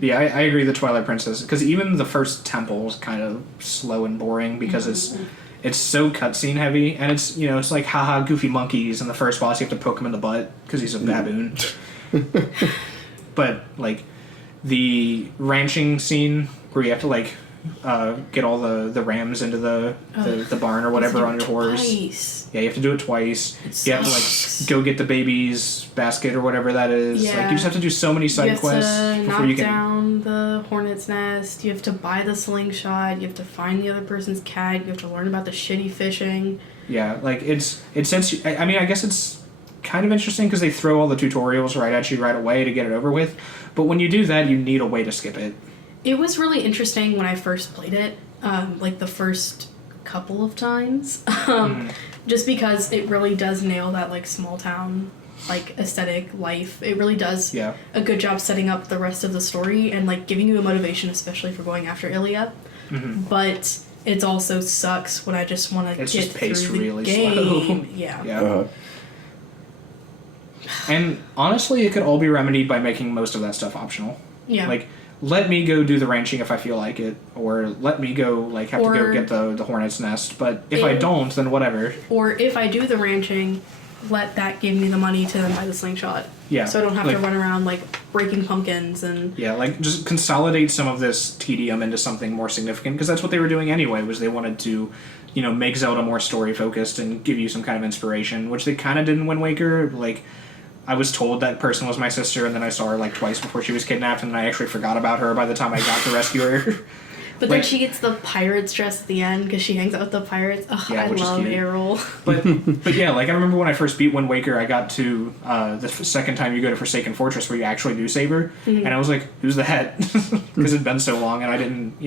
I agree with Twilight Princess, because even the first temple is kind of slow and boring because it's so cutscene heavy, and it's like haha goofy monkeys, and the first boss you have to poke him in the butt because he's a baboon. But like the ranching scene where you have to like get all the rams into the barn or whatever on your horse. Twice. Yeah, you have to do it twice. You have to like go get the baby's basket or whatever that is. Yeah. Like you just have to do so many side quests You have to before knock you can. down the hornet's nest. You have to buy the slingshot. You have to find the other person's cat. You have to learn about the shitty fishing. Yeah, like it sends you. I mean, I guess it's kind of interesting because they throw all the tutorials right at you right away to get it over with. But when you do that, you need a way to skip it. It was really interesting when I first played it, like the first couple of times, just because it really does nail that like small town like aesthetic life. It really does a good job setting up the rest of the story and like giving you a motivation, especially for going after Ilia. But it also sucks when I just want to get just paced through the really game. slow. Yeah. And honestly, it could all be remedied by making most of that stuff optional. Yeah. Like, let me go do the ranching if I feel like it, or let me go like have to go get the hornet's nest. But if I don't, then whatever. Or if I do the ranching, let that give me the money to then buy the slingshot. Yeah. So I don't have like, to run around like breaking pumpkins and. Yeah, like just consolidate some of this tedium into something more significant, because that's what they were doing anyway. Was they wanted to, make Zelda more story focused and give you some kind of inspiration, which they kind of did in Wind Waker. Like, I was told that person was my sister, and then I saw her like twice before she was kidnapped, and I actually forgot about her by the time I got to rescue her. But then she gets the pirate's dress at the end because she hangs out with the pirates. Oh, Yeah, I which is love cute. Errol. But yeah, like I remember when I first beat Wind Waker, I got to the second time you go to Forsaken Fortress where you actually do save her, and I was like, who's that? Because it'd been so long, and I didn't,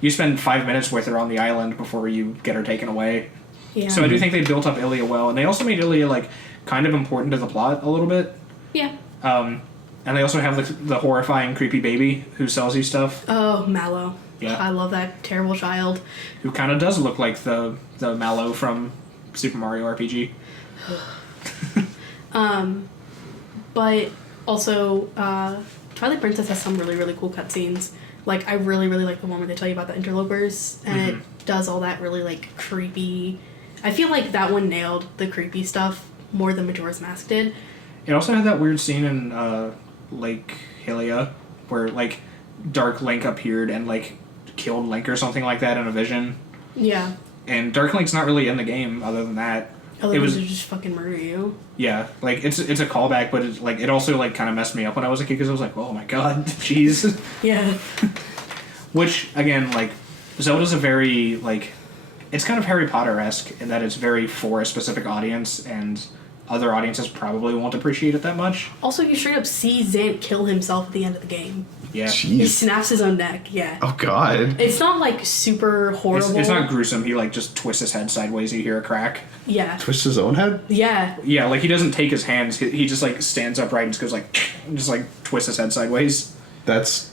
you spend 5 minutes with her on the island before you get her taken away. Yeah. So I do think they built up Ilia well, and they also made Ilia like kind of important to the plot a little bit. Yeah. And they also have the horrifying creepy baby who sells you stuff. Oh, Mallow. Yeah. I love that terrible child. Who kind of does look like the Mallow from Super Mario RPG. But also, Twilight Princess has some really, really cool cutscenes. Like, I really, really like the one where they tell you about the interlopers, and it does all that really, like, creepy... I feel like that one nailed the creepy stuff more than Majora's Mask did. It also had that weird scene in Lake Hylia where, like, Dark Link appeared and, like, killed Link or something like that in a vision. Yeah. And Dark Link's not really in the game other than that. Other than to just fucking murder you. Yeah, like, it's a callback, but it also, like, kind of messed me up when I was a kid because I was like, oh my god, jeez. Yeah. Which, again, like, Zelda's a very, like... It's kind of Harry Potter-esque in that it's very for a specific audience, and other audiences probably won't appreciate it that much. Also, you straight up see Zant kill himself at the end of the game. Yeah. He Jeez. snaps his own neck, yeah. Oh god. It's not, like, super horrible. It's not gruesome. He, like, just twists his head sideways, you hear a crack. Yeah. Twists his own head? Yeah. Yeah, like, he doesn't take his hands. He just, like, stands upright and just goes, like, and just, like, twists his head sideways. That's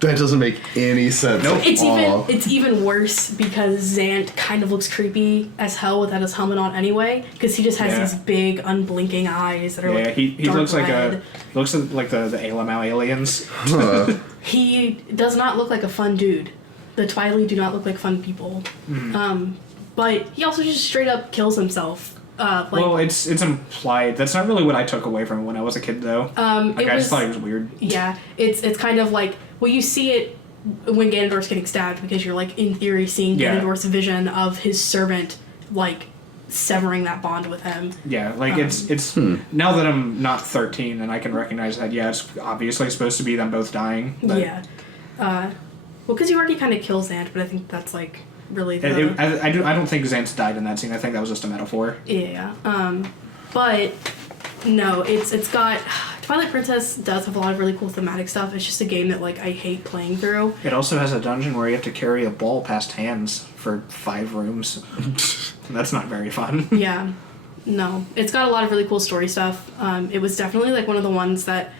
That doesn't make any sense. Nope. It's even worse because Zant kind of looks creepy as hell without his helmet on anyway, because he just has these big unblinking eyes that are like he dark looks red. like the Alamau aliens. He does not look like a fun dude. The Twilight do not look like fun people. But he also just straight up kills himself. Well, it's implied. That's not really what I took away from it when I was a kid, though. I just thought it was weird. Yeah, it's kind of like, well, you see it when Ganondorf's getting stabbed because you're like in theory seeing Ganondorf's vision of his servant like severing that bond with him. Yeah, like it's now that I'm not 13 and I can recognize that. Yeah, it's obviously supposed to be them both dying. But Yeah, well, because you already kind of kill Zant, but I think that's like really the I don't think Xant's died in that scene. I think that was just a metaphor. yeah. But no, it's got. Twilight Princess does have a lot of really cool thematic stuff. It's just a game that like I hate playing through. It also has a dungeon where you have to carry a ball past hands for 5 rooms. That's not very fun. Yeah, no, it's got a lot of really cool story stuff. It was definitely like one of the ones that,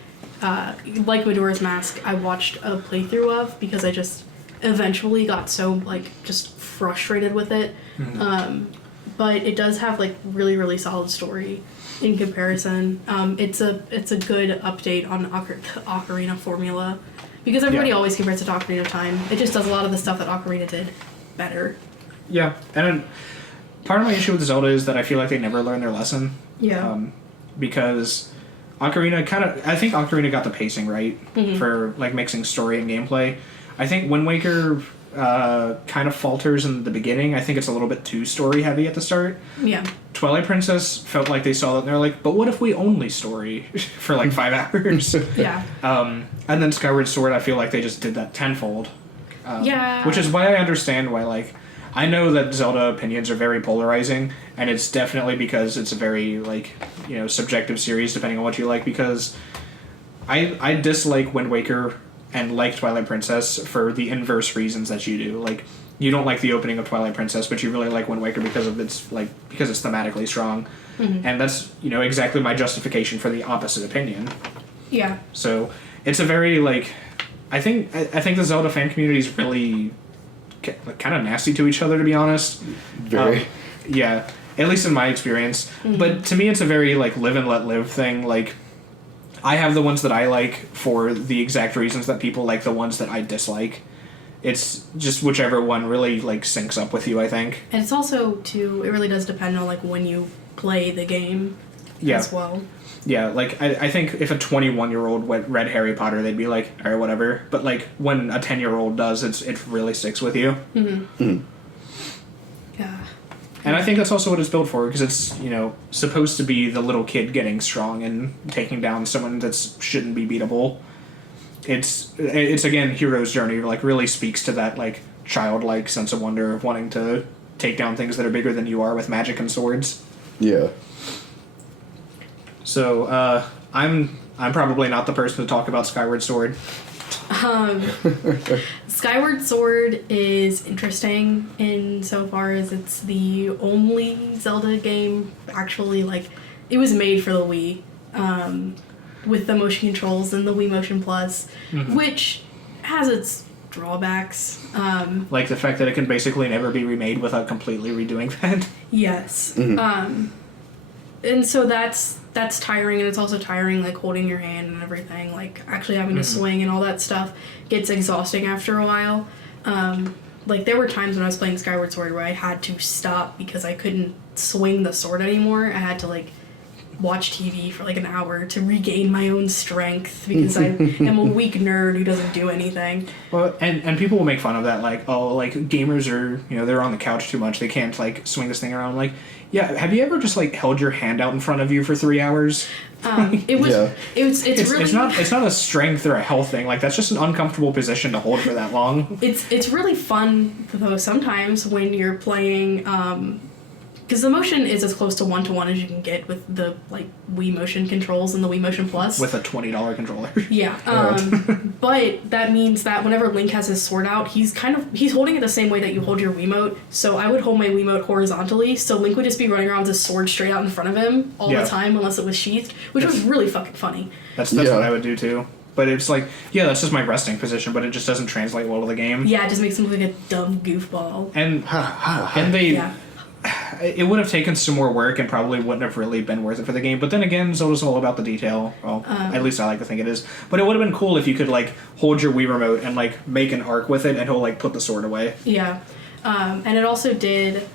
like Majora's Mask, I watched a playthrough of because I just eventually got so like just frustrated with it. But it does have like really solid story. In comparison, it's a good update on the Ocarina formula, because everybody always compares it to Ocarina of Time. It just does a lot of the stuff that Ocarina did better. Yeah, and part of my issue with Zelda is that I feel like they never learned their lesson. Yeah. Because Ocarina I think Ocarina got the pacing right for like mixing story and gameplay. I think Wind Waker kind of falters in the beginning. I think it's a little bit too story heavy at the start. Yeah. Twilight Princess felt like they saw that and they're like, but what if we only story for like 5 hours? Yeah. And then Skyward Sword, I feel like they just did that tenfold. Yeah. Which is why I understand why, like, I know that Zelda opinions are very polarizing, and it's definitely because it's a very, like, you know, subjective series depending on what you like, because I dislike Wind Waker and like Twilight Princess for the inverse reasons that you do. Like, you don't like the opening of Twilight Princess, but you really like Wind Waker because it's thematically strong. And that's, you know, exactly my justification for the opposite opinion. Yeah. So it's a very, like, I think the Zelda fan community is really kind of nasty to each other, to be honest. Very. Yeah, at least in my experience. But to me, it's a very, like, live and let live thing. Like, I have the ones that I like for the exact reasons that people like the ones that I dislike. It's just whichever one really, like, syncs up with you, I think. And it's also, too, it really does depend on, like, when you play the game as well. Yeah, like, I think if a 21-year-old read Harry Potter, they'd be like, alright, whatever. But, like, when a 10-year-old does, it really sticks with you. Yeah. And I think that's also what it's built for, because it's, you know, supposed to be the little kid getting strong and taking down someone that shouldn't be beatable. It's again, hero's journey, like, really speaks to that, like, childlike sense of wonder of wanting to take down things that are bigger than you are with magic and swords. Yeah. So, I'm probably not the person to talk about Skyward Sword. Skyward Sword is interesting in so far as it's the only Zelda game actually, like, it was made for the Wii, with the motion controls and the Wii Motion Plus, which has its drawbacks. Like the fact that it can basically never be remade without completely redoing that. Yes. And so that's tiring, and it's also tiring, like, holding your hand and everything, like, actually having to swing and all that stuff gets exhausting after a while. Like, there were times when I was playing Skyward Sword where I had to stop because I couldn't swing the sword anymore. I had to, like, watch TV for, like, an hour to regain my own strength because I am a weak nerd who doesn't do anything. Well, and people will make fun of that, like, oh, like, gamers are, you know, they're on the couch too much, they can't, like, swing this thing around. Like, yeah, have you ever just, like, held your hand out in front of you for 3 hours? It's really... It's not a strength or a health thing. Like, that's just an uncomfortable position to hold for that long. It's really fun, though, sometimes when you're playing... because the motion is as close to 1-to-1 as you can get with the, like, Wii Motion controls and the Wii Motion Plus. With a $20 controller. Yeah. But that means that whenever Link has his sword out, he's holding it the same way that you hold your Wiimote. So I would hold my Wiimote horizontally, so Link would just be running around with his sword straight out in front of him all the time unless it was sheathed, which was really fucking funny. That's what I would do, too. But it's like, yeah, that's just my resting position, but it just doesn't translate well to the game. Yeah, it just makes him look like a dumb goofball. And they... Yeah. It would have taken some more work and probably wouldn't have really been worth it for the game. But then again, Zelda's all about the detail. Well, at least I like to think it is. But it would have been cool if you could, like, hold your Wii Remote and, like, make an arc with it and he'll, like, put the sword away. Yeah. And it also did...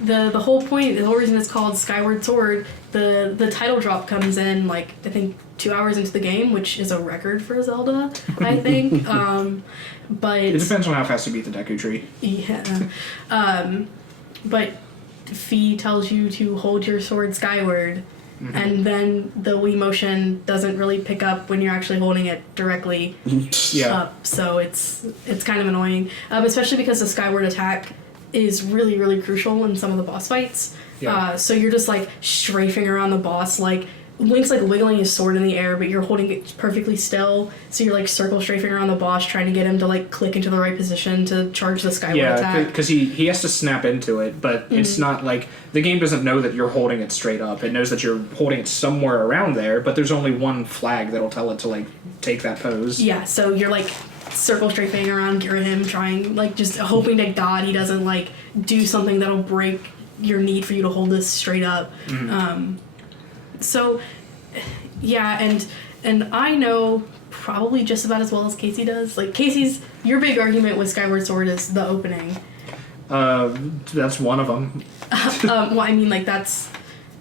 the whole point, the whole reason it's called Skyward Sword, the title drop comes in, like, I think 2 hours into the game, which is a record for Zelda, I think. But... It depends on how fast you beat the Deku Tree. Yeah. But Fee tells you to hold your sword skyward, and then the Wii motion doesn't really pick up when you're actually holding it directly up. So it's kind of annoying, especially because the skyward attack is really, really crucial in some of the boss fights. Yeah. So you're just like strafing around the boss, like Link's like wiggling his sword in the air, but you're holding it perfectly still. So you're like circle strafing around the boss, trying to get him to like click into the right position to charge the skyward attack. Yeah, because he has to snap into it, but it's not like the game doesn't know that you're holding it straight up. It knows that you're holding it somewhere around there, but there's only one flag that'll tell it to like take that pose. Yeah, so you're like circle strafing around Girahim, trying like just hoping to God he doesn't like do something that'll break your need for you to hold this straight up. So, yeah, and I know probably just about as well as Casey does. Like, your big argument with Skyward Sword is the opening. That's one of them. Well, I mean, like, that's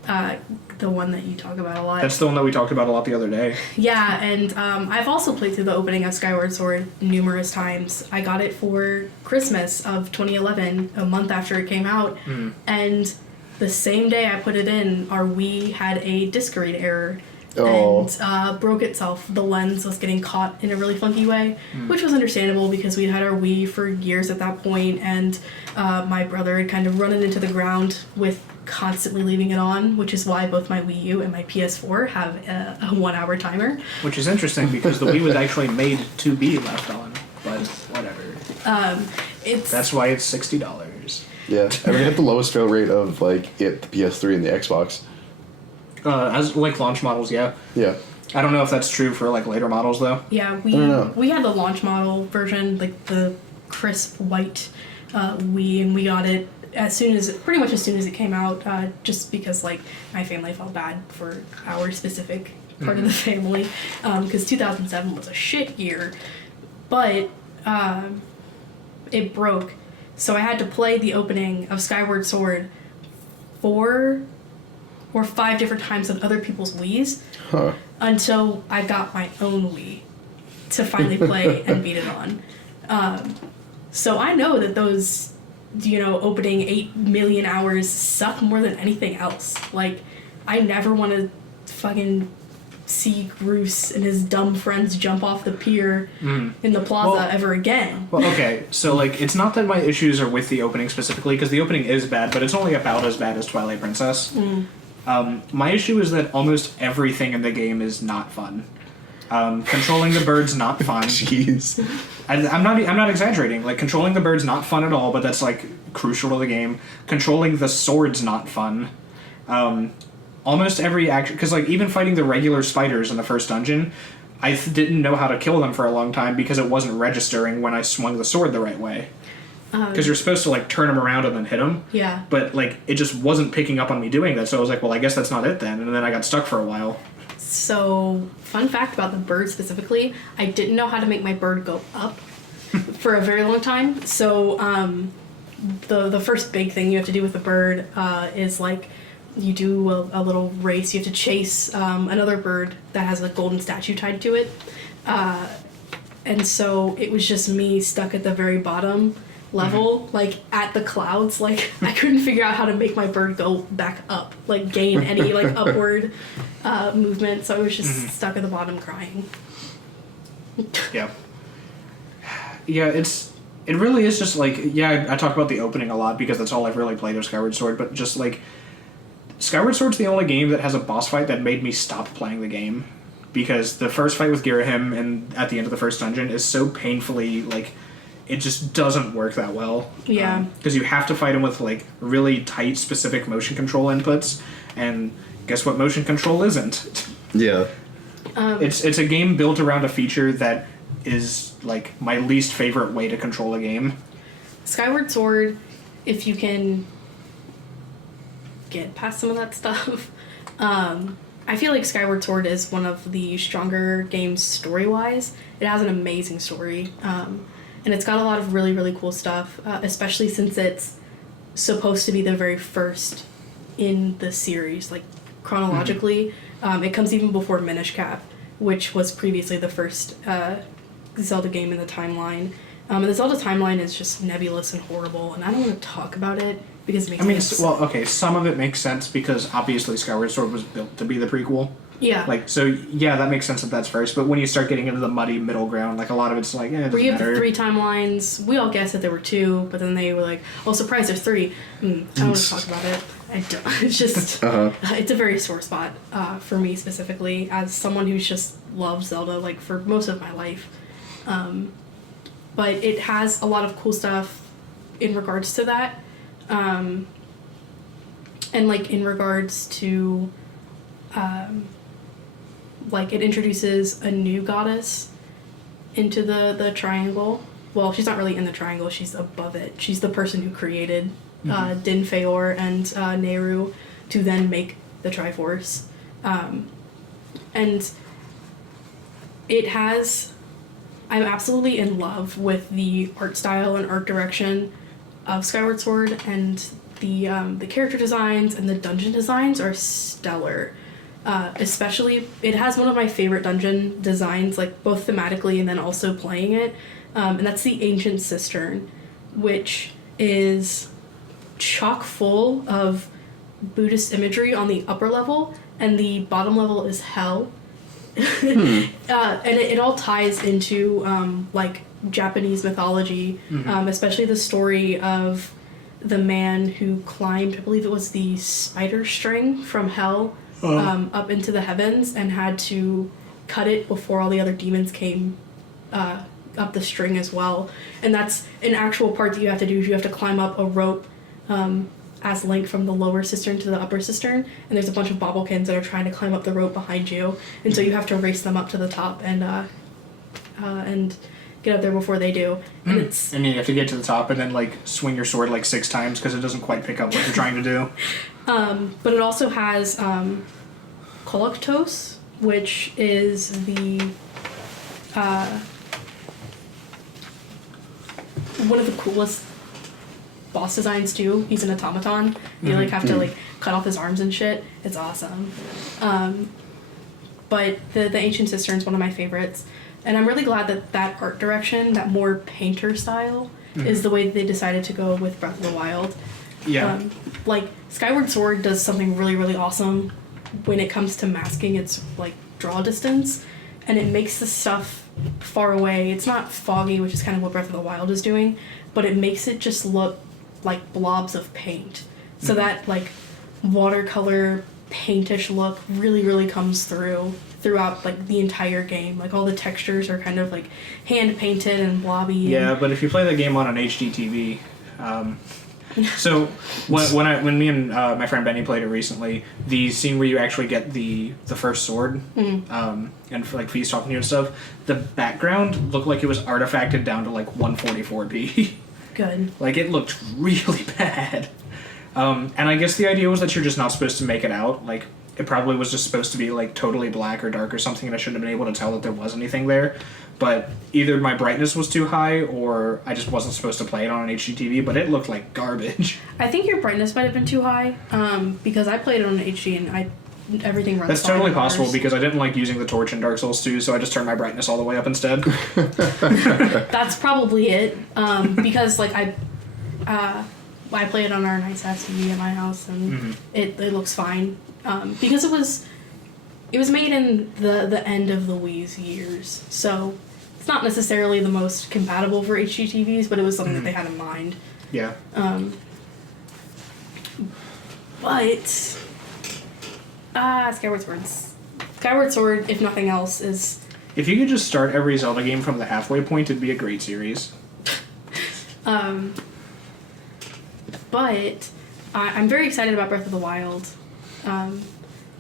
the one that you talk about a lot. That's the one that we talked about a lot the other day. Yeah, and I've also played through the opening of Skyward Sword numerous times. I got it for Christmas of 2011, a month after it came out, and the same day I put it in, our Wii had a disk read error and broke itself. The lens was getting caught in a really funky way, which was understandable because we'd had our Wii for years at that point, and my brother had kind of run it into the ground with constantly leaving it on, which is why both my Wii U and my PS4 have a 1 hour timer. Which is interesting because the Wii was actually made to be left on, but whatever. That's why it's $60. Yeah, I mean, it had the lowest fail rate of like the PS3 and the Xbox. As like launch models, yeah. Yeah. I don't know if that's true for like later models though. Yeah, we had the launch model version, like the crisp white Wii, and we got it pretty much as soon as it came out, just because like my family felt bad for our specific part of the family, because 2007 was a shit year, but it broke. So I had to play the opening of Skyward Sword 4 or 5 different times on other people's Wiis until I got my own Wii to finally play and beat it on. So I know that those, opening 8 million hours suck more than anything else. Like, I never want to fucking see Bruce and his dumb friends jump off the pier in the plaza ever again. Well, okay, so like it's not that my issues are with the opening specifically, because the opening is bad, but it's only about as bad as Twilight Princess. My issue is that almost everything in the game is not fun. Controlling the bird's not fun. Jeez. And I'm not exaggerating. Like, controlling the bird's not fun at all, but that's like crucial to the game. Controlling the sword's not fun. Almost every action, because like even fighting the regular spiders in the first dungeon, I didn't know how to kill them for a long time because it wasn't registering when I swung the sword the right way. Because you're supposed to like turn them around and then hit them. Yeah. But like it just wasn't picking up on me doing that, so I was like, well, I guess that's not it then, and then I got stuck for a while. So, fun fact about the bird specifically, I didn't know how to make my bird go up for a very long time. So, the first big thing you have to do with the bird is like you do a little race. You have to chase another bird that has a golden statue tied to it. And so it was just me stuck at the very bottom level, like at the clouds. Like I couldn't figure out how to make my bird go back up, like gain any like upward movement. So I was just stuck at the bottom crying. Yeah. Yeah, it really is just like, yeah, I talk about the opening a lot because that's all I've really played of Skyward Sword, but just like Skyward Sword's the only game that has a boss fight that made me stop playing the game, because the first fight with Girahim and at the end of the first dungeon is so painfully, like, it just doesn't work that well. Yeah. Because you have to fight him with, like, really tight, specific motion control inputs, and guess what motion control isn't? Yeah. It's a game built around a feature that is like my least favorite way to control a game. Skyward Sword, if you can get past some of that stuff, I feel like Skyward Sword is one of the stronger games story-wise. It has an amazing story, and it's got a lot of really, really cool stuff, especially since it's supposed to be the very first in the series, like chronologically. It comes even before Minish Cap, which was previously the first Zelda game in the timeline. And the Zelda timeline is just nebulous and horrible, and I don't want to talk about it because it makes me upset. Well, okay, some of it makes sense because obviously Skyward Sword was built to be the prequel. Yeah. Like, so, yeah, that makes sense that that's first, but when you start getting into the muddy middle ground, like, a lot of it's like, it Where you doesn't have the matter. 3 timelines. We all guessed that there were 2, but then they were like, oh, surprise, there's 3. I don't want to talk about it. I don't. It's just, it's a very sore spot for me specifically, as someone who's just loved Zelda, like, for most of my life. But it has a lot of cool stuff in regards to that. And, like, in regards to, like, it introduces a new goddess into the triangle. Well, she's not really in the triangle, she's above it. She's the person who created Din Feor and Nehru to then make the Triforce. And it has... I'm absolutely in love with the art style and art direction of Skyward Sword, and the character designs and the dungeon designs are stellar. Especially, it has one of my favorite dungeon designs, like both thematically and then also playing it, and that's the Ancient Cistern, which is chock full of Buddhist imagery on the upper level, and the bottom level is hell. And it all ties into like Japanese mythology, especially the story of the man who climbed, I believe it was the spider string from hell, up into the heavens, and had to cut it before all the other demons came up the string as well. And that's an actual part that you have to do. You have to climb up a rope as Link from the lower cistern to the upper cistern, and there's a bunch of Bobblekins that are trying to climb up the rope behind you, and so you have to race them up to the top and get up there before they do. And And you have to get to the top and then, like, swing your sword, like, 6 times because it doesn't quite pick up what you're trying to do. but it also has Koloktos, which is the one of the coolest boss designs too. He's an automaton. You like have to like cut off his arms and shit. It's awesome. But the Ancient Cistern is one of my favorites, and I'm really glad that that art direction, that more painter style, is the way that they decided to go with Breath of the Wild. Yeah. Like Skyward Sword does something really, really awesome when it comes to masking its like draw distance, and it makes the stuff far away. It's not foggy, which is kind of what Breath of the Wild is doing, but it makes it just look like blobs of paint. So that like watercolor paintish look really, really comes throughout like the entire game. Like all the textures are kind of like hand painted and blobby. Yeah, but if you play the game on an HD TV, so when me and my friend Benny played it recently, the scene where you actually get the first sword, and like Fee's talking to you and stuff, the background looked like it was artifacted down to like 144p. Good. Like it looked really bad. And I guess the idea was that you're just not supposed to make it out. Like it probably was just supposed to be like totally black or dark or something, and I shouldn't have been able to tell that there was anything there. But either my brightness was too high or I just wasn't supposed to play it on an HDTV, but it looked like garbage. I think your brightness might have been too high, because I played it on an HD and everything runs. That's fine totally on possible ours. because I didn't like using the torch in Dark Souls 2, so I just turned my brightness all the way up instead. That's probably it. Because like I play it on our nice ass TV at my house, and it looks fine. Because it was made in the end of the Wii's years, so it's not necessarily the most compatible for HDTVs, but it was something that they had in mind. Yeah. But Skyward Sword, if nothing else, is If you could just start every Zelda game from the halfway point, it'd be a great series. But I'm very excited about Breath of the Wild.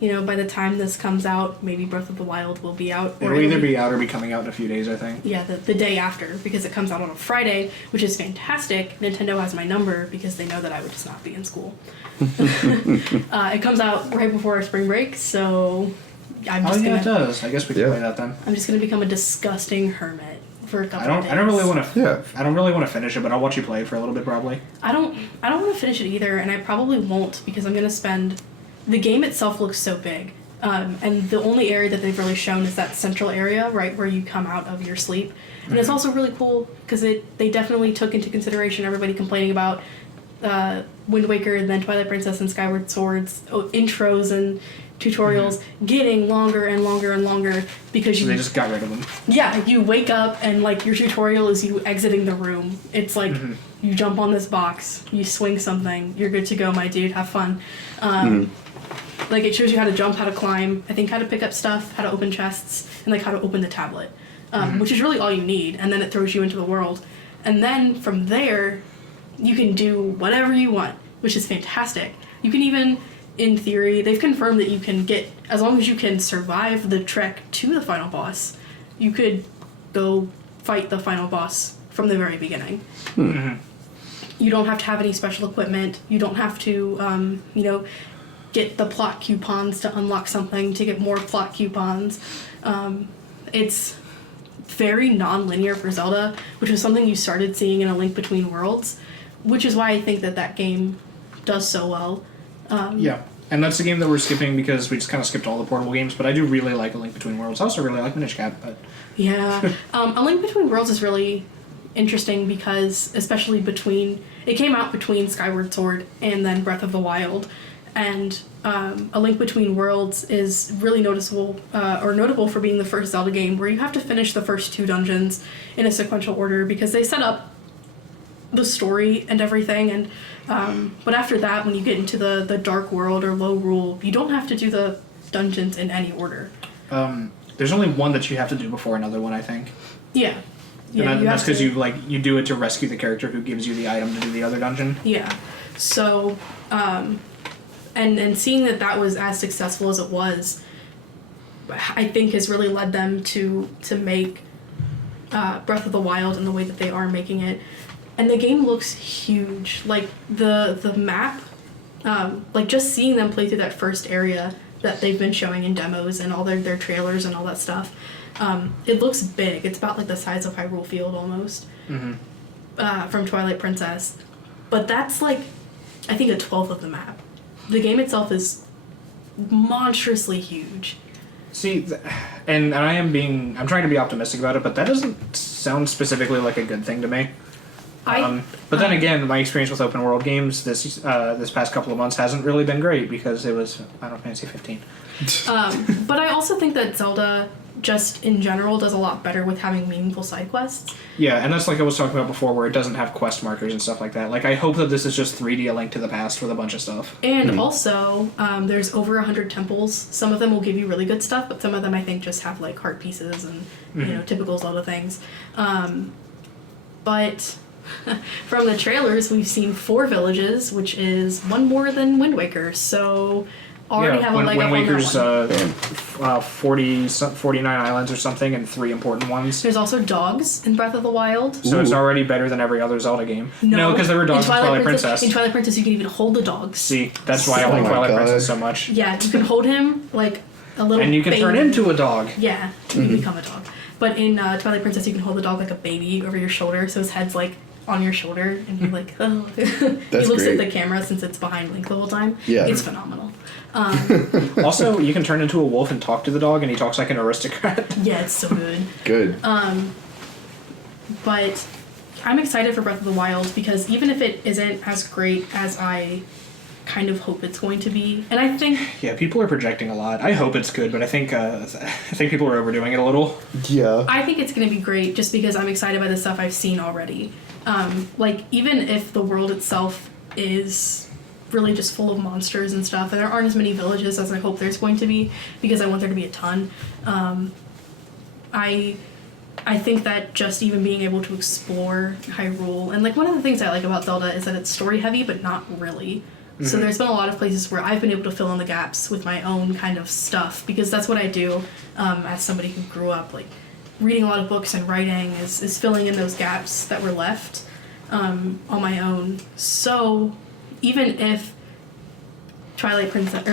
by the time this comes out, maybe Breath of the Wild will be out. It'll either be out or be coming out in a few days, I think. Yeah, the day after, because it comes out on a Friday, which is fantastic. Nintendo has my number because they know that I would just not be in school. It comes out right before our spring break, so I'm just it gonna. does. I guess we can play that then. I'm just gonna become a disgusting hermit for a couple of days. I don't really want to. Yeah. I don't really want to finish it, but I'll watch you play it for a little bit probably. I don't want to finish it either, and I probably won't because I'm gonna spend. The game itself looks so big, and the only area that they've really shown is that central area, right where you come out of your sleep, and it's also really cool because they definitely took into consideration everybody complaining about Wind Waker and then Twilight Princess and Skyward Swords intros and tutorials getting longer and longer and longer because So they just got rid of them. Yeah, you wake up and like your tutorial is you exiting the room. It's like you jump on this box, you swing something, you're good to go, my dude. Have fun. Like it shows you how to jump, how to climb, I think how to pick up stuff, how to open chests, and like how to open the tablet, which is really all you need. And then it throws you into the world, and then from there, you can do whatever you want, which is fantastic. You can even, in theory, they've confirmed that you can get, as long as you can survive the trek to the final boss, you could go fight the final boss from the very beginning. You don't have to have any special equipment. You don't have to, get the plot coupons to unlock something to get more plot coupons. It's very non-linear for Zelda, which was something you started seeing in A Link Between Worlds, which is why I think that game does so well. Yeah. And that's the game that we're skipping because we just kind of skipped all the portable games, but I do really like A Link Between Worlds. I also really like Minish Cap, but... Yeah. A Link Between Worlds is really interesting because, especially it came out between Skyward Sword and then Breath of the Wild, and A Link Between Worlds is really notable for being the first Zelda game where you have to finish the first 2 dungeons in a sequential order because they set up the story and everything, and but after that, when you get into the Dark World or Low Rule, you don't have to do the dungeons in any order. There's only one that you have to do before another one, I think. Yeah. And that's because you do it to rescue the character who gives you the item to do the other dungeon. Yeah. So, and seeing that was as successful as it was, I think has really led them to make Breath of the Wild in the way that they are making it. And the game looks huge. Like, the map, like, just seeing them play through that first area that they've been showing in demos and all their trailers and all that stuff, it looks big. It's about, like, the size of Hyrule Field, almost, from Twilight Princess. But that's, like, I think a 1/12 of the map. The game itself is monstrously huge. See, and I'm trying to be optimistic about it, but that doesn't sound specifically like a good thing to me. But then again, my experience with open world games this past couple of months hasn't really been great because it was Final Fantasy 15. But I also think that Zelda, just in general, does a lot better with having meaningful side quests. Yeah, and that's like I was talking about before, where it doesn't have quest markers and stuff like that. Like, I hope that this is just 3D A Link to the Past with a bunch of stuff. And also, there's over 100 temples. Some of them will give you really good stuff, but some of them I think just have like heart pieces and typical Zelda things. But from the trailers, we've seen 4 villages, which is 1 more than Wind Waker. So already have a leg up on that one. 49 islands or something, and 3 important ones. There's also dogs in Breath of the Wild. So it's already better than every other Zelda game. No, because there were dogs in Twilight Princess. In Twilight Princess, you can even hold the dogs. See, that's why I like Twilight Princess so much. Yeah, you can hold him like a little and you can baby. turn into a dog. Yeah, you become a dog. But in Twilight Princess, you can hold the dog like a baby over your shoulder, so his head's like on your shoulder, and you're like, oh. He looks great. at the camera since it's behind Link the whole time. Yeah. It's phenomenal. Also, you can turn into a wolf and talk to the dog, and he talks like an aristocrat. Yeah, it's so good. Good. But I'm excited for Breath of the Wild because even if it isn't as great as I kind of hope it's going to be, and I think Yeah, people are projecting a lot. I hope it's good, but I think people are overdoing it a little. Yeah. I think it's going to be great just because I'm excited by the stuff I've seen already. Like, even if the world itself is really just full of monsters and stuff, and there aren't as many villages as I hope there's going to be, because I want there to be a ton, I think that just even being able to explore Hyrule, and like one of the things I like about Zelda is that it's story heavy, but not really. So there's been a lot of places where I've been able to fill in the gaps with my own kind of stuff, because that's what I do as somebody who grew up like reading a lot of books and writing is filling in those gaps that were left on my own. So even if Twilight Princess,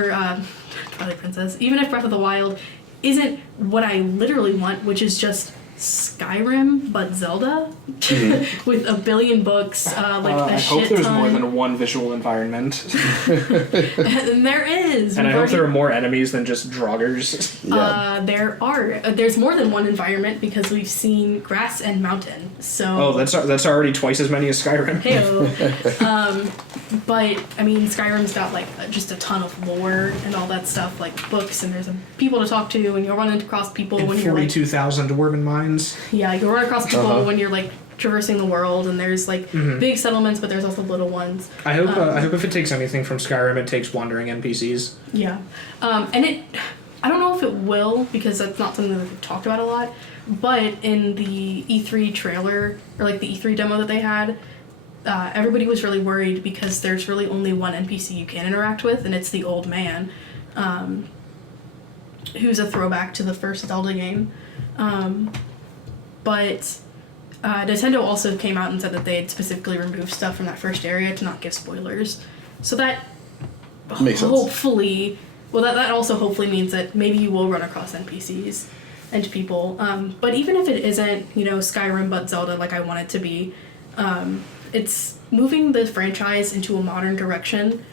even if Breath of the Wild isn't what I literally want, which is just Skyrim but Zelda with a billion books, I hope there's more than one visual environment. And there is. And I hope there are more enemies than just Draugrs. There are. There's more than one environment because we've seen grass and mountain. So. Oh, that's already twice as many as Skyrim. Heyo. But I mean, Skyrim's got like just a ton of lore and all that stuff, like books, and there's people to talk to, and you'll run across people when you're like 42,000 dwarven mines. Yeah, you'll run across people when you're like traversing the world, and there's like big settlements, but there's also little ones. I hope if it takes anything from Skyrim, it takes wandering NPCs. Yeah, and I don't know if it will, because that's not something that we've talked about a lot. But in the E3 trailer, or like the E3 demo that they had, everybody was really worried because there's really only one NPC you can interact with, and it's the old man, who's a throwback to the first Zelda game. But Nintendo also came out and said that they had specifically removed stuff from that first area to not give spoilers. So that Makes sense. hopefully, well, that also hopefully means that maybe you will run across NPCs and people. But even if it isn't, Skyrim but Zelda like I want it to be, it's moving the franchise into a modern direction.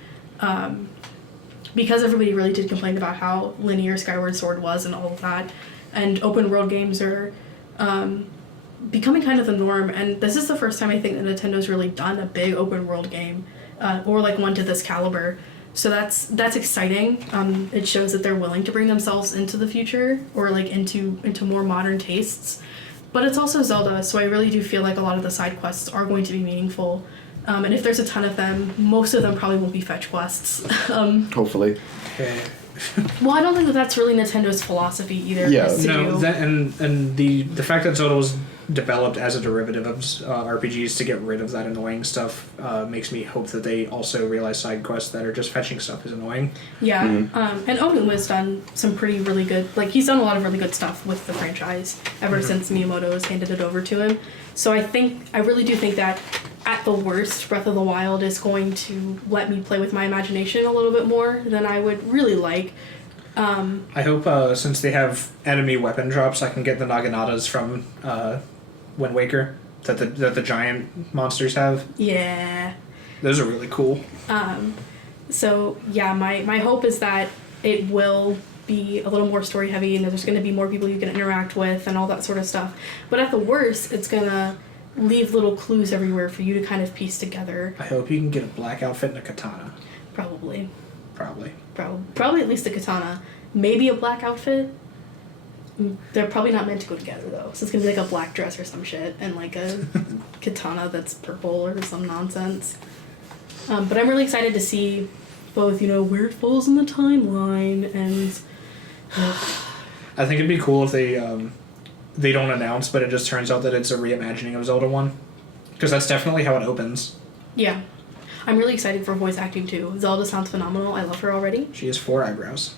Because everybody really did complain about how linear Skyward Sword was and all of that. And open world games are becoming kind of the norm, and this is the first time I think that Nintendo's really done a big open world game, or like one to this caliber. So that's exciting. It shows that they're willing to bring themselves into the future, or like into more modern tastes. But it's also Zelda, so I really do feel like a lot of the side quests are going to be meaningful. And if there's a ton of them, most of them probably won't be fetch quests. Hopefully. Okay. Well, I don't think that that's really Nintendo's philosophy either. Yeah. is to No, do- and the fact that Zelda was developed as a derivative of RPGs to get rid of that annoying stuff makes me hope that they also realize side quests that are just fetching stuff is annoying. Yeah, and Onuma's done some really good, like he's done a lot of really good stuff with the franchise ever since Miyamoto has handed it over to him. So I really do think that at the worst, Breath of the Wild is going to let me play with my imagination a little bit more than I would really like. I hope since they have enemy weapon drops, I can get the Naganatas from Wind Waker that the giant monsters have. Yeah. Those are really cool. So yeah, my hope is that it will be a little more story heavy, and that there's going to be more people you can interact with and all that sort of stuff. But at the worst, it's going to leave little clues everywhere for you to kind of piece together. I hope you can get a black outfit and a katana. Probably at least a katana. Maybe a black outfit. They're probably not meant to go together though. So it's gonna be like a black dress or some shit and like a katana that's purple or some nonsense. But I'm really excited to see both, where it falls in the timeline and. I think it'd be cool if they don't announce, but it just turns out that it's a reimagining of Zelda 1. Because that's definitely how it opens. Yeah. I'm really excited for voice acting too. Zelda sounds phenomenal. I love her already. She has 4 eyebrows.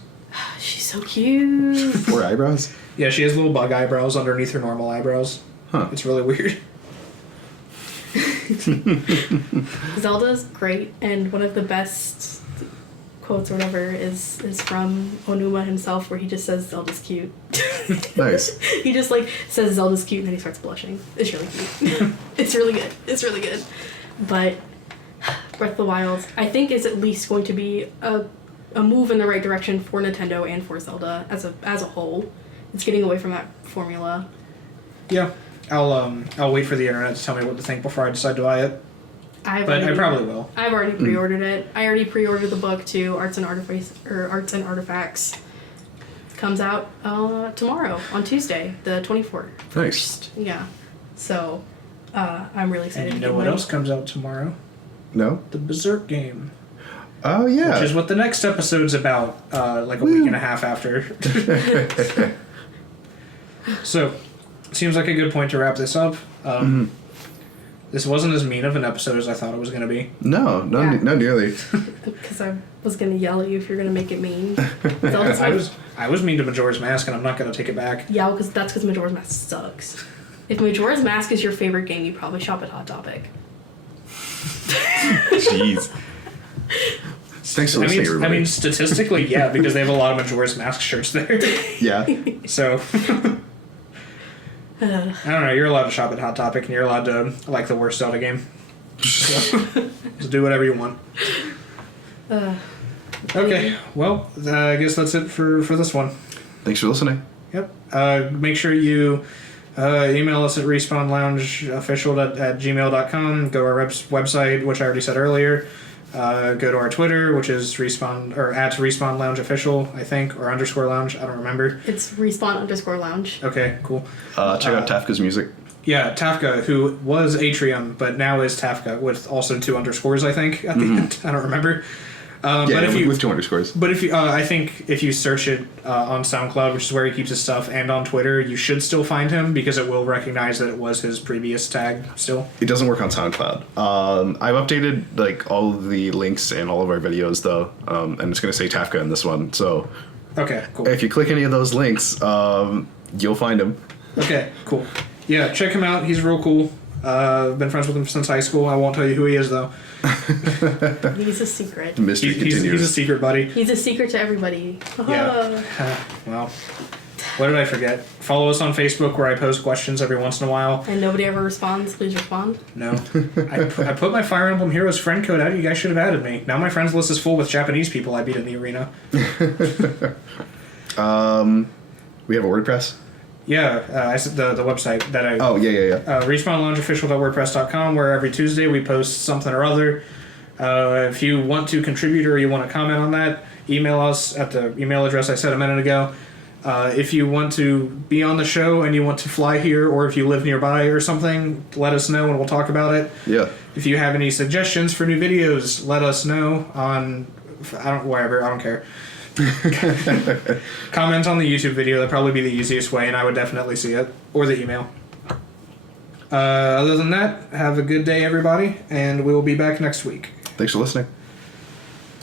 She's so cute. 4 eyebrows? Yeah, she has little bug eyebrows underneath her normal eyebrows. Huh. It's really weird. Zelda's great, and one of the best quotes or whatever is from Onuma himself, where he just says Zelda's cute. Nice. He just like says Zelda's cute and then he starts blushing. It's really cute. It's really good. But Breath of the Wild, I think, is at least going to be a move in the right direction for Nintendo and for Zelda as a whole. It's getting away from that formula. Yeah. I'll wait for the internet to tell me what to think before I decide to buy it. I probably will. I've already pre-ordered it. I already pre-ordered the book too, Arts and Artifacts. Comes out tomorrow on Tuesday, the 24th. Nice. Yeah. So I'm really excited. And you to know get what mine. else comes out tomorrow? No? The Berserk game. Oh, yeah. Which is what the next episode's about, like a week and a half after. So, seems like a good point to wrap this up. This wasn't as mean of an episode as I thought it was going to be. No, Yeah. not nearly. Because I was gonna yell at you if you're gonna make it mean. I was mean to Majora's Mask, and I'm not going to take it back. Yeah, because Majora's Mask sucks. If Majora's Mask is your favorite game, you probably shop at Hot Topic. Jeez. Thanks for listening, everybody. I mean, statistically, yeah, because they have a lot of Majora's Mask shirts there. yeah. So, I don't know. You're allowed to shop at Hot Topic, and you're allowed to like the worst Zelda game. So, just do whatever you want. Okay. Well, I guess that's it for this one. Thanks for listening. Yep. Make sure you email us at respawnloungeofficial at gmail.com. Go to our website, which I already said earlier. Go to our Twitter, which is at Respawn Lounge Official, I think, or _ lounge. I don't remember. It's respawn_lounge. Okay, cool. Check out Tafka's music. Yeah, Tafka, who was Atrium, but now is Tafka, with also 2 underscores, I think, at the end. I don't remember. But if you, with 2 underscores. But if you, I think if you search it on SoundCloud, which is where he keeps his stuff, and on Twitter, you should still find him because it will recognize that it was his previous tag still. It doesn't work on SoundCloud. I've updated like all of the links in all of our videos though, and it's going to say Tafka in this one. So Okay, cool. if you click any of those links, you'll find him. Okay, cool. Yeah, check him out. He's real cool. I've been friends with him since high school. I won't tell you who he is though. He's a secret. The mystery continues. He's a secret buddy. He's a secret to everybody. Yeah. Well, what did I forget? Follow us on Facebook where I post questions every once in a while. And nobody ever responds. Please respond. No. I put my Fire Emblem Heroes friend code out. You guys should have added me. Now my friends list is full with Japanese people I beat in the arena. We have a WordPress. Yeah, I said the website that I... Oh, yeah. respawnloungeofficial.wordpress.com, where every Tuesday we post something or other. If you want to contribute or you want to comment on that, email us at the email address I said a minute ago. If you want to be on the show and you want to fly here, or if you live nearby or something, let us know and we'll talk about it. Yeah. If you have any suggestions for new videos, let us know on... I don't care. Comment on the YouTube video. That'd probably be the easiest way, and I would definitely see it. Or the email. Other than that, have a good day, everybody, and we will be back next week. Thanks for listening.